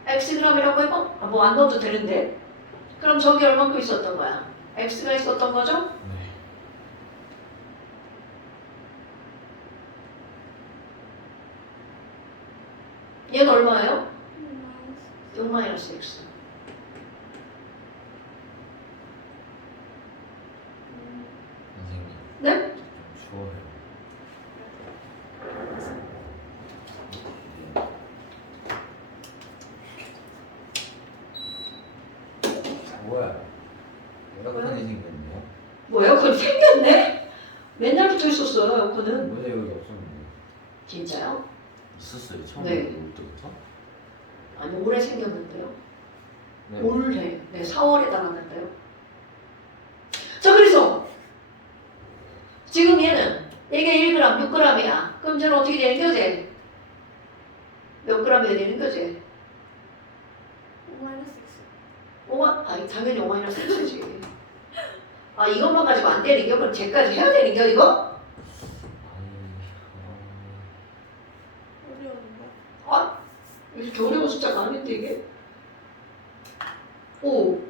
Xg이라고 해봐? 뭐 안 넣어도 되는데? 그럼 저기 얼만큼 있었던 거야? X가 있었던 거죠? 네. 얘는 얼마예요? 6-X. 선생님. 네? 추워요. 뭐야? 에어컨이 생겼네요. 뭐 에어컨 생겼네? 맨날 붙어 있었어요, 에어컨은. 왜 여기 없었는데? 진짜요? 있었어요. 처음에 네. 올 때부터? 아니, 올해 생겼는데요. 네. 올해. 네, 4월에 달았는데요. 자, 그래서 지금 얘는 이게 1g, 6g이야. 그럼 쟤는 어떻게 되는 거지? 몇 g이 되는 거지? 5-X. 5만? 아니, 당연히 5-X지. 아, 이것만 가지고 안 되는 겨? 그럼 쟤까지 해야 되는 겨, 이거? 어려운데? 아, 이렇게 어려운 숫자가 아닌데, 이게? 5.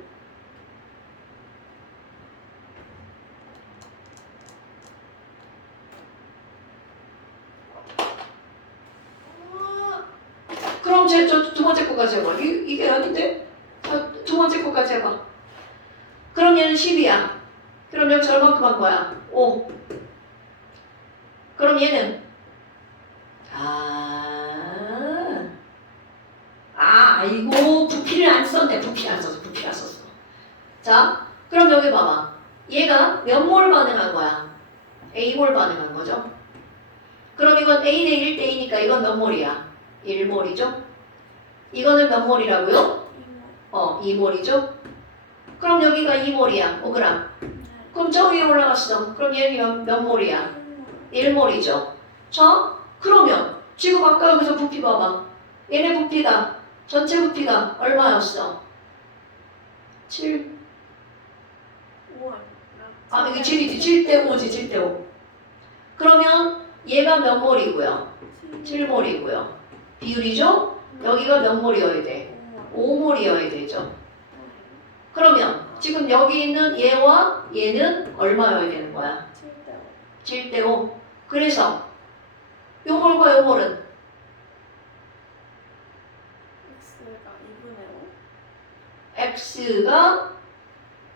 그럼 제 두 번째 거까지 해봐. 이게 아닌데? 자, 두 번째 거까지 해봐. 그럼 얘는 10이야. 그럼 여기서 얼마큼 한 거야? 5. 그럼 얘는 아이고 부피를 안 썼네. 부피를 안 썼어. 자, 그럼 여기 봐봐. 얘가 몇 몰 반응한 거야? A몰 반응한 거죠? 그럼 이건 A 대 1 대 2니까 이건 몇 몰이야? 1몰이죠? 이거는 몇 몰이라고요? 2몰이죠? 그럼 여기가 2몰이야. 5g. 그럼 저 위에 올라갔어. 그럼 얘는 몇 몰이야? 1몰이죠. 자, 그러면 지금 아까 여기서 부피 봐봐. 얘네 부피가 전체 부피가 얼마였어? 7. 5. 아, 이게 7이지. 7대 5지. 7대 5. 그러면 얘가 몇 몰이고요? 7몰이고요. 비율이죠? 여기가 몇 몰이어야 돼? 5몰이어야 되죠. 그러면 지금 여기 있는 얘와 얘는 얼마여야 되는 거야? 7대 5. 그래서 요 몰과 요 몰은 X가 2분의 5? X가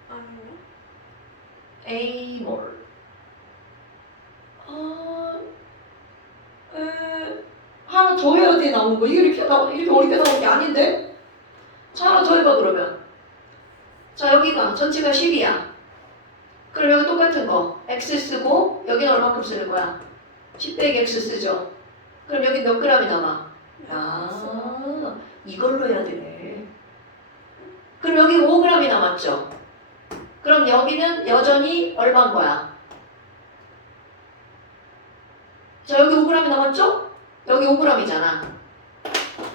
아니요. A몰. 하나 더 해야 돼 나오는 거. 이렇게 어렵게 나오는 게 아닌데? 자, 하나 더 해봐 그러면. 자, 여기가 전체가 10이야. 그럼 여기 똑같은 거. X 쓰고 여기는 얼마큼 쓰는 거야? 10 빼기 X 쓰죠. 그럼 여기 몇 g이 남아? 이걸로 해야 되네. 그럼 여기 5g이 남았죠. 그럼 여기는 여전히 얼마인 거야? 자, 여기 5g이 남았죠? 여기 5g이잖아.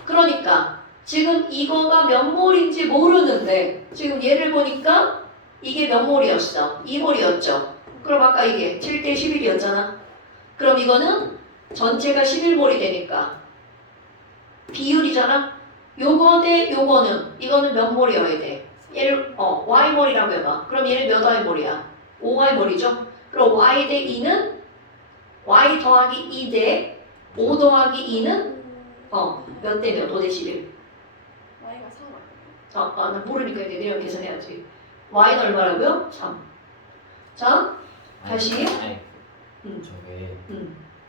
그러니까 지금 이거가 몇 몰인지 모르는데 지금 얘를 보니까 이게 몇 몰이었어? 2몰이었죠. 그럼 아까 이게 7대 11이었잖아. 그럼 이거는 전체가 11몰이 되니까 비율이잖아. 요거 대 요거는 이거는 몇 몰이어야 돼? 얘를 Y몰이라고 해봐. 그럼 얘는 몇 Y몰이야? 5Y몰이죠. 그럼 Y 대 2는 Y 더하기 2 대 5 더하기 2는 몇 대 몇? 5 대 11. Y가 3 아니에요? 나 모르니까 이제 내려 계산해야지. Y는 얼마라고요? 3. 자, 다시. 아니, 저게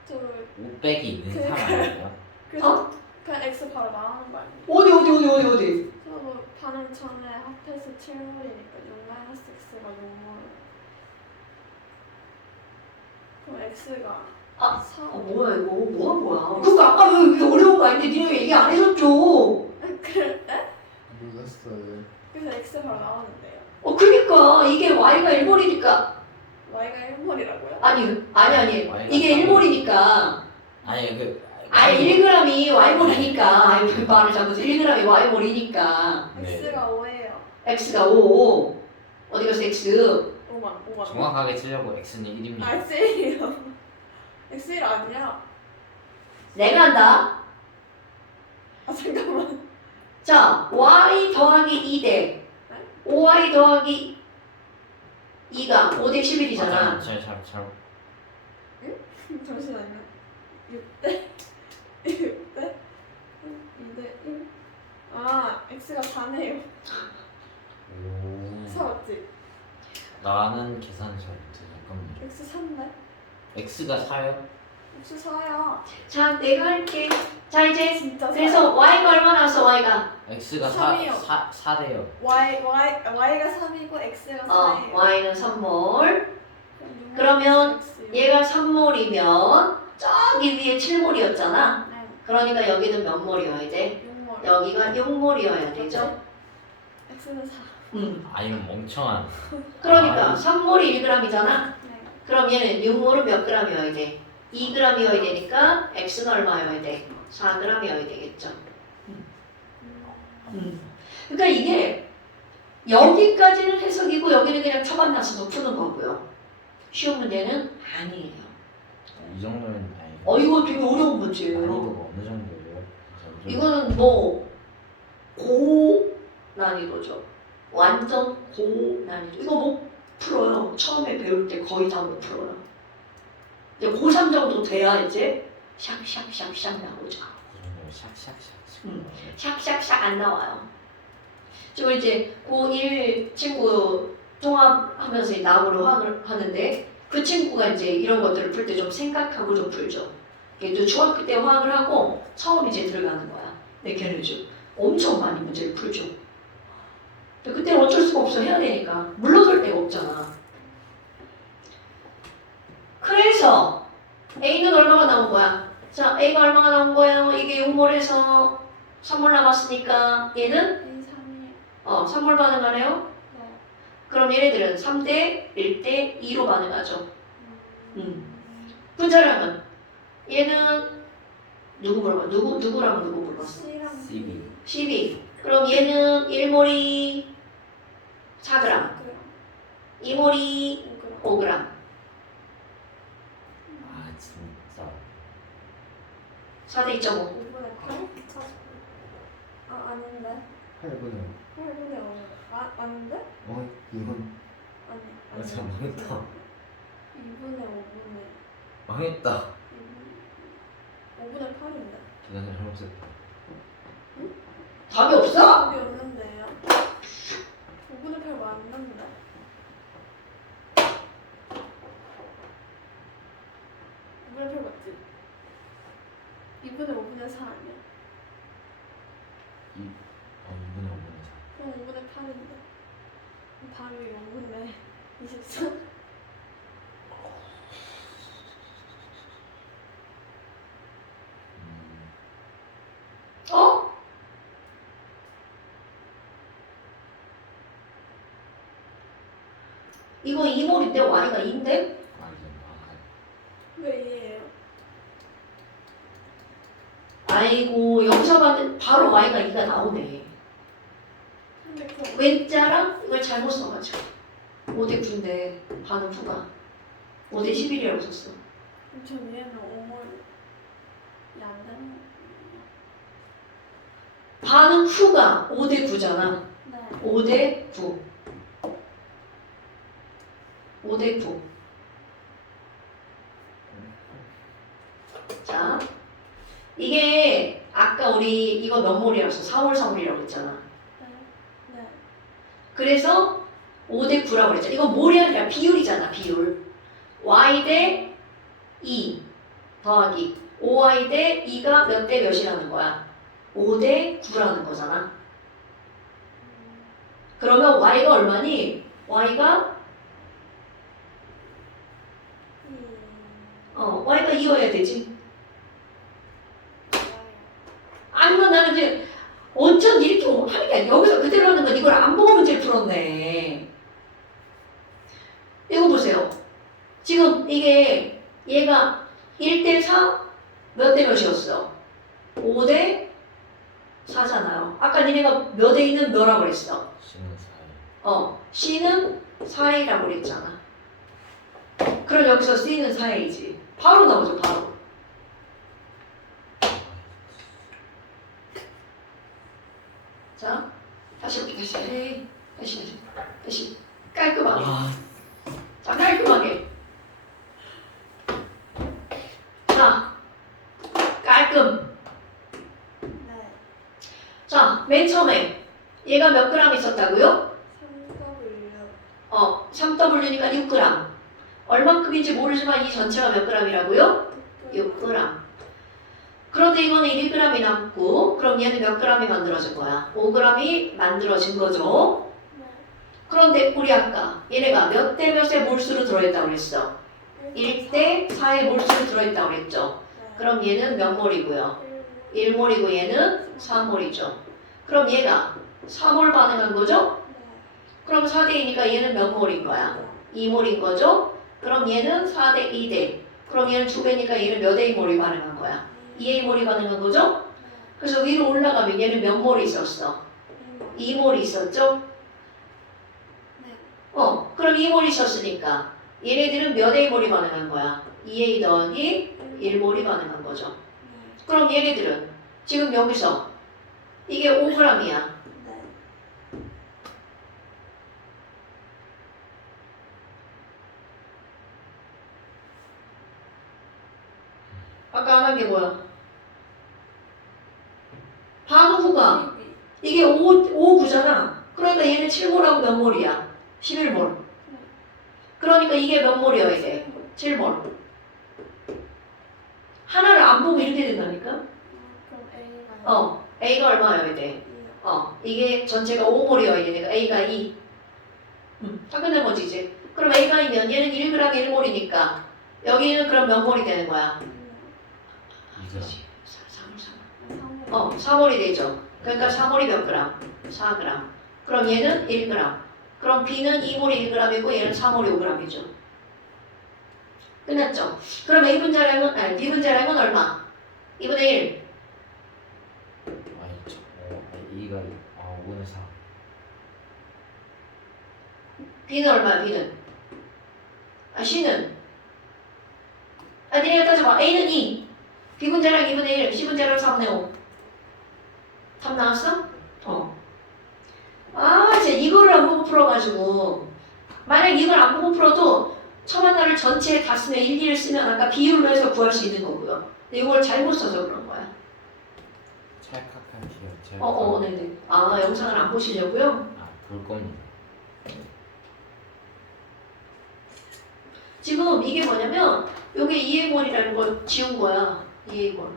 500이 있는 3 아니에요? 그래서 그냥 X 바로 나가는 거 아니에요? 어디? 저거 반응 전에 합해서 7몰이니까 6-X가 6몰. 그럼 X가 아, 4. 뭐야 이거 뭐 한 거야? 그거 아까 왜 이게 어려운 거 아닌데 니네 왜 얘기 안 해줬죠? 그래? 몰랐어요. 그래서 X 바로 나오는데요. 그니까 이게 y가 1몰이니까 Y가 1몰이라고요? 아니 Y가 이게 3몰. 1몰이니까 아니 그. 아니 1g이 y몰이니까 그 말을 잘못해서 1g이 y몰이니까 네. X가 5예요. x가 5 어디 갔어 x 5만. 정확하게 치려고 x는 1입니다. 아, X1이요. X1 아니야. 내가 한다. 아, 잠깐만. 자 y 더하기 2대 5y 더하기 2가 5대 11이잖아. 잘. 잠시만요. 6대 6대 2대 1. 아, X가 4네요. 오. 4 맞지? 나는 계산 잘 못해. 잠깐만요. X 3네? x가 4요? X 4야. 자 내가 할게. 자 이제 진짜 그래서 y가 얼마 나왔어 y가? x가 3이요. 4대요. Y가 3이고 X가 4예요. y는 3몰. 그러면 얘가 3몰이면 저기 위에 7몰이었잖아. 네, 그러니까 여기는 몇 몰이어야 돼? 6몰. 여기가 6몰이어야 되죠? X는 4. 아니면 멍청한. 그러니까 아이. 3몰이 1g이잖아. 네. 그럼 얘는 6몰은 몇 g이어야 돼? 2g이어야 되니까 x는 얼마여야 돼? 4g이어야 되겠죠. 그러니까 이게 여기까지는 해석이고 여기는 그냥 초반 나서서 푸는 거고요. 쉬운 문제는 아니에요. 이 정도면 다행이에요. 이거 되게 어려운 문제예요. 난이도가 어느 정도예요? 이거는 뭐 고난이도죠. 완전 고난이도. 이거 못 풀어요. 처음에 배울 때 거의 다 못 풀어요. 이제 고3 정도 돼야 이제 샥샥샥샥 나오죠. 그 정도면 샥샥샥. 샥샥샥 안 나와요. 저 이제 고1 친구 통합하면서 나무를 화학을 하는데 그 친구가 이제 이런 것들을 풀 때 좀 생각하고 좀 풀죠. 이제 중학교 때 화학을 하고 처음 이제 들어가는 거야. 근데 걔는 좀 엄청 많이 문제를 풀죠. 근데 그때는 어쩔 수가 없어 해야 되니까 물러설 데가 없잖아. 그래서 A는 얼마가 나온 거야? 자, A가 얼마가 나온 거예요? 이게 6몰에서 3몰 남았으니까 얘는 A 3이에요. 3몰 반응하네요. 네. 그럼 얘네들은 3대 1대 2로 반응하죠. 분자량은 얘는 누구 물어봐? 누구랑 누구 물어봤어? C랑 CV. 12. 그럼 얘는 1몰이 4g, 2몰이 5g. 5g. 아 진짜. 4대 2.5. 5분의 8? 아, 아닌데. 8분의 8분의 5. 아, 아닌데? 이건 아니. 진짜 망했다. 2분의 5분의 망했다. 5분의 8인데. 계산을 잘못했다. 답이 없어? 답이 없는데요? 5분의 8 맞는데? 5분의 8 맞지? 2분의 5분의 4 아니야? 2분의 5분의 4. 그럼 5분의 8인데. 답이 5분의 24? 어? 이거 2몰인데 y가 2인데? 왜 이해해요? 아이고 여기서 봤는데 바로 y가 2가 나오네. 근데 그거 왼자랑 이걸 잘못 써가지고 5대 9인데 반응 후가 5대 11이라고 썼어. 그럼 전 얘는 5몰 안 되는 거 반응 후가 5대 9잖아. 네. 5대 9. 5대 9. 자, 이게 아까 우리 이거 몇 몰이라서 4월 3몰이라고 했잖아. 네. 네. 그래서 5대 9라고 그랬잖아. 이거 몰이 아니라 비율이잖아, 비율. y 대 2 더하기 5y 대 2가 몇 대 몇이라는 거야? 5대 9라는 거잖아. 그러면 y가 얼마니? y가 y가 2여야 되지. 좋아요. 아니면 나는 그냥 어쩐 이렇게 하는 게 아니야. 여기서 그대로 하는 건 이걸 안 보고 문제를 풀었네. 이거 보세요. 지금 이게 얘가 1대 4 몇 대 몇이었어? 5대 4잖아요. 아까 니네가 몇 대 2는 몇라고 그랬어? C는 4에. C는 4A라고 그랬잖아. 그럼 여기서 C는 4A지. 바로 나오죠, 바로. 자, 다시 볼게, 다시. 에이, 다시. 깔끔하게. 자, 깔끔하게. 자, 깔끔. 네. 자, 맨 처음에 얘가 몇 그램 있었다고요? 3W. 3W니까 6g. 얼만큼인지 모르지만 이 전체가 몇 g이라고요? 6g. 그런데 이거는 1g이 남고, 그럼 얘는 몇 g이 만들어진 거야? 5g이 만들어진 거죠. 네. 그런데 우리 아까 얘네가 몇 대 몇의 몰수로 들어있다고 그랬어? 1대 4의 몰수로 들어있다고 그랬죠. 네. 그럼 얘는 몇 몰이고요? 1몰. 1몰이고 얘는 4몰이죠. 그럼 얘가 4몰 반응한 거죠? 네. 그럼 4대 2니까 얘는 몇 몰인 거야? 2몰인 거죠? 그럼 얘는 4대 2대. 그럼 얘는 2배니까 얘는 몇 A몰이 반응한 거야? 2A몰이 반응한 거죠? 그래서 위로 올라가면 얘는 몇 몰이 있었어? 2몰이 있었죠? 네. 그럼 2몰이 있었으니까 얘네들은 몇 A몰이 반응한 거야? 2A 더하기 1몰이 반응한 거죠. 네. 그럼 얘네들은 지금 여기서 이게 5g이야. 네. 아까 안 한 게 뭐야? 반응후가 이게 5구잖아. 그러니까 얘는 7몰하고 몇 몰이야? 11몰. 그러니까 이게 몇 몰이어야 돼? 7몰. 하나를 안 보고 이렇게 된다니까? 그럼 A가. A가 얼마여야 돼? 이게 전체가 5몰이어야 되니까 A가 2. 다 끝난 거지 이제. 그럼 A가 2면 얘는 1g 1몰이니까 여기는 그럼 몇 몰이 되는 거야? 2g. 4몰이 되죠. 그러니까 4몰이 몇 그램? 4g. 그럼 얘는 1g. 그럼 B는 2몰이 1g이고 얘는 4몰이 5g이죠. 끝났죠? 그럼 B분자량은 얼마? 2분의 1. 아니, 2가 5분의 4. B는 얼마야, B는? C는? 니네가 따져봐. A는 2. B분자량 2분의 1. C분자량 4분의 5. 답 나왔어? 이제 이거를 안 보고 풀어가지고 만약 이걸 안 보고 풀어도 첫 하나를 전체에 다 쓰면 일기를 쓰면 아까 비율로 해서 구할 수 있는 거고요. 근데 이걸 잘못 써서 그런 거야. 찰칵할게요. 네네. 영상을 안 보시려고요? 볼 겁니다. 지금 이게 뭐냐면 요게 2A몰이라는 걸 지운 거야. 2A몰.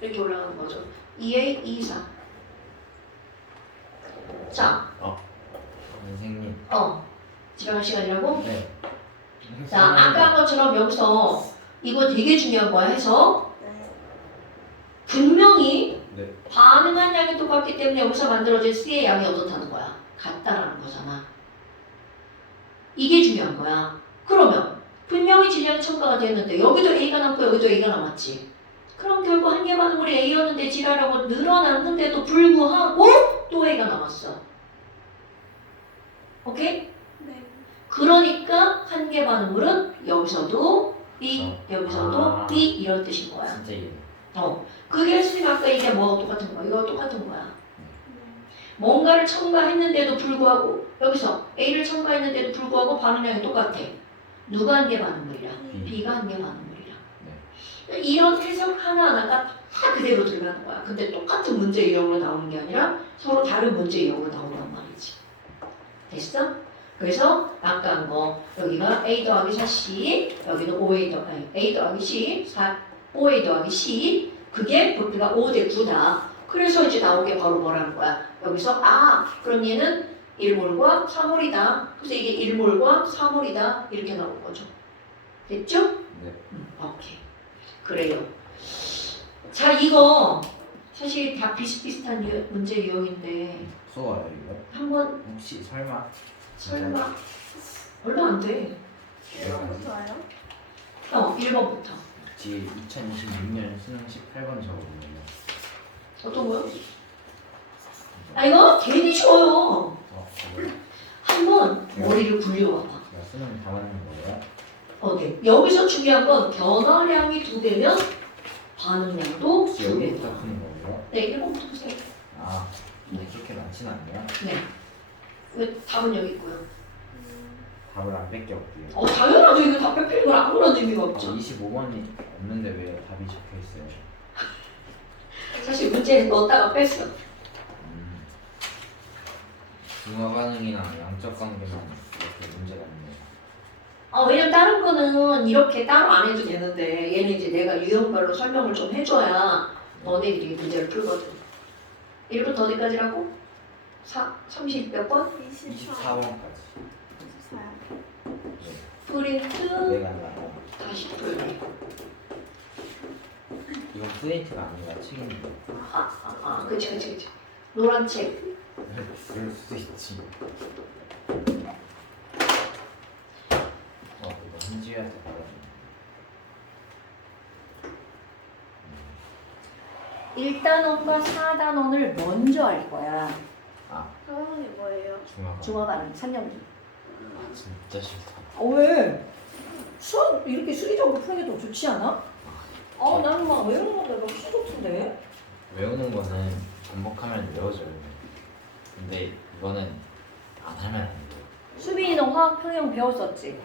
이렇게 올라가는 거죠. 2A, 2, 4. 자, 선생님. 집에 갈 시간이라고? 네. 자, 아까 한 것처럼 여기서 이거 되게 중요한 거야 해서 네. 분명히 네. 반응한 양이 똑같기 때문에 여기서 만들어진 C의 양이 어떻다는 거야? 같다라는 거잖아. 이게 중요한 거야. 그러면 분명히 질량이 첨가가 됐는데 여기도 A가 남고 여기도 A가 남았지. 그럼 결국 한 개 반응물이 A였는데 G라고 늘어났는데도 불구하고 또 A가 남았어. 오케이? 네. 그러니까 한 개 반응물은 여기서도 B, 여기서도 B 이런 뜻인 거야. 진짜 이해. 그게 선생님 아까 이게 뭐가 똑같은 거야? 이거 똑같은 거야. 네. 뭔가를 첨가했는데도 불구하고 여기서 A를 첨가했는데도 불구하고 반응량이 똑같아. 누가 한 개 반응물이라? B가 한 개 반응물이라. 이런 해석 하나하나가 다 그대로 들어가는 거야. 근데 똑같은 문제 유형으로 나오는 게 아니라 서로 다른 문제 유형으로 나온단 말이지. 됐어? 그래서 아까 한 거 여기가 A 더하기 4C 여기는 5A 더하기 A 더하기 C 5A 더하기 C 그게 부피가 5대 9다. 그래서 이제 나오게 바로 뭐라는 거야. 여기서 그럼 얘는 1몰과 4몰이다. 그래서 이게 1몰과 4몰이다. 이렇게 나온 거죠. 됐죠? 네. 오케이. 그래요. 자, 이거 사실 다 비슷비슷한 문제 유형인데 수어요 이거? 한번 혹시 설마? 설마 얼마 안 돼. 1번부터 와요? 1번부터. 뒤에 2026년 수능 18번 적어보네요. 어떤 거요? 아, 이거 되게 쉬워요. 그래요? 한번 머리를 굴려봐봐. 제가 수능 다 맞는 거예요? 네. 여기서 중요한 건 변화량이 2배면 반응량도 혹시 2배다. 여기부터 푸는 거예요? 네, 1번부터 보세요. 아, 근데 그렇게 많지는 않네요. 네. 그 답은 여기 있고요. 답을 안 뺏겨올게요. 당연하죠. 이거 답 뺏기는 건 아무런 의미가 없죠. 25번이 없는데 왜 답이 적혀 있어요? 사실 문제에 넣었다가 뺐어. 중화 반응이나 양적 관계만 이렇게 문제가 있네요. 왜냐면 다른 거는 이렇게 따로 안 해도 되는데 얘는 이제 내가 유형별로 설명을 좀 해줘야 너네들이 문제를 풀거든. 1부터 어디까지라고? 30 몇 번? 24번까지. 24요. 프린트 내가 나가. 다시 풀기. 이건 프린트가 아니라 책인데. 그치. 노란 책. 그럴 수도 있지. 이거 한지우한테 받아줘. 1단원과 4단원을 먼저 할 거야. 사원이 뭐예요? 중화. 중화반응 3년기. 진짜 싫다. 왜? 수학 이렇게 수리적으로 푸는 게 더 좋지 않아? 나는 막 외우는 건데 너무 수좋던데. 외우는 거는 반복하면 외워져요. 근데 이거는 안 하면 안 돼요. 수빈이는 화학 평형 배웠었지?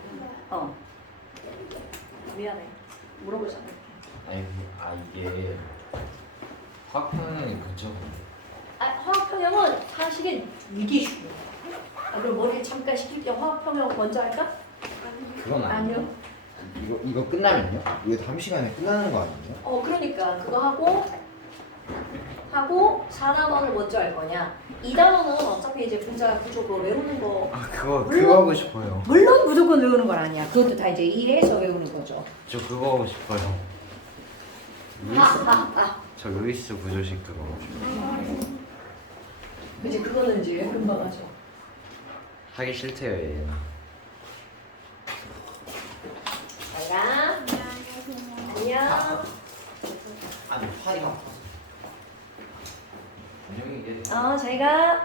미안해. 물어보지 않을게. 이게 화학평형이 그쵸? 화학 평형은 사실은 이게 쉬워. 그럼 머리 잠깐 식힐 때 화학 평형 먼저 할까? 그건 아니요. 이거 끝나면요? 이거 다음 시간에 끝나는 거 아니에요? 그러니까 그거 하고 4단원을 먼저 할 거냐? 2단원은 어차피 이제 분자 구조 그거 외우는 거 그거 하고 싶어요. 물론 무조건 외우는 건 아니야. 그것도 다 이제 이해해서 외우는 거죠. 저 그거 하고 싶어요. 저 루이스 구조식 그거 하고 싶어요. 이제 그거는 이제 금방 하죠. 하기 싫대요 얘나. 잘가. 안녕. 아니 파이가 아파서. 분명히 이게 잘가.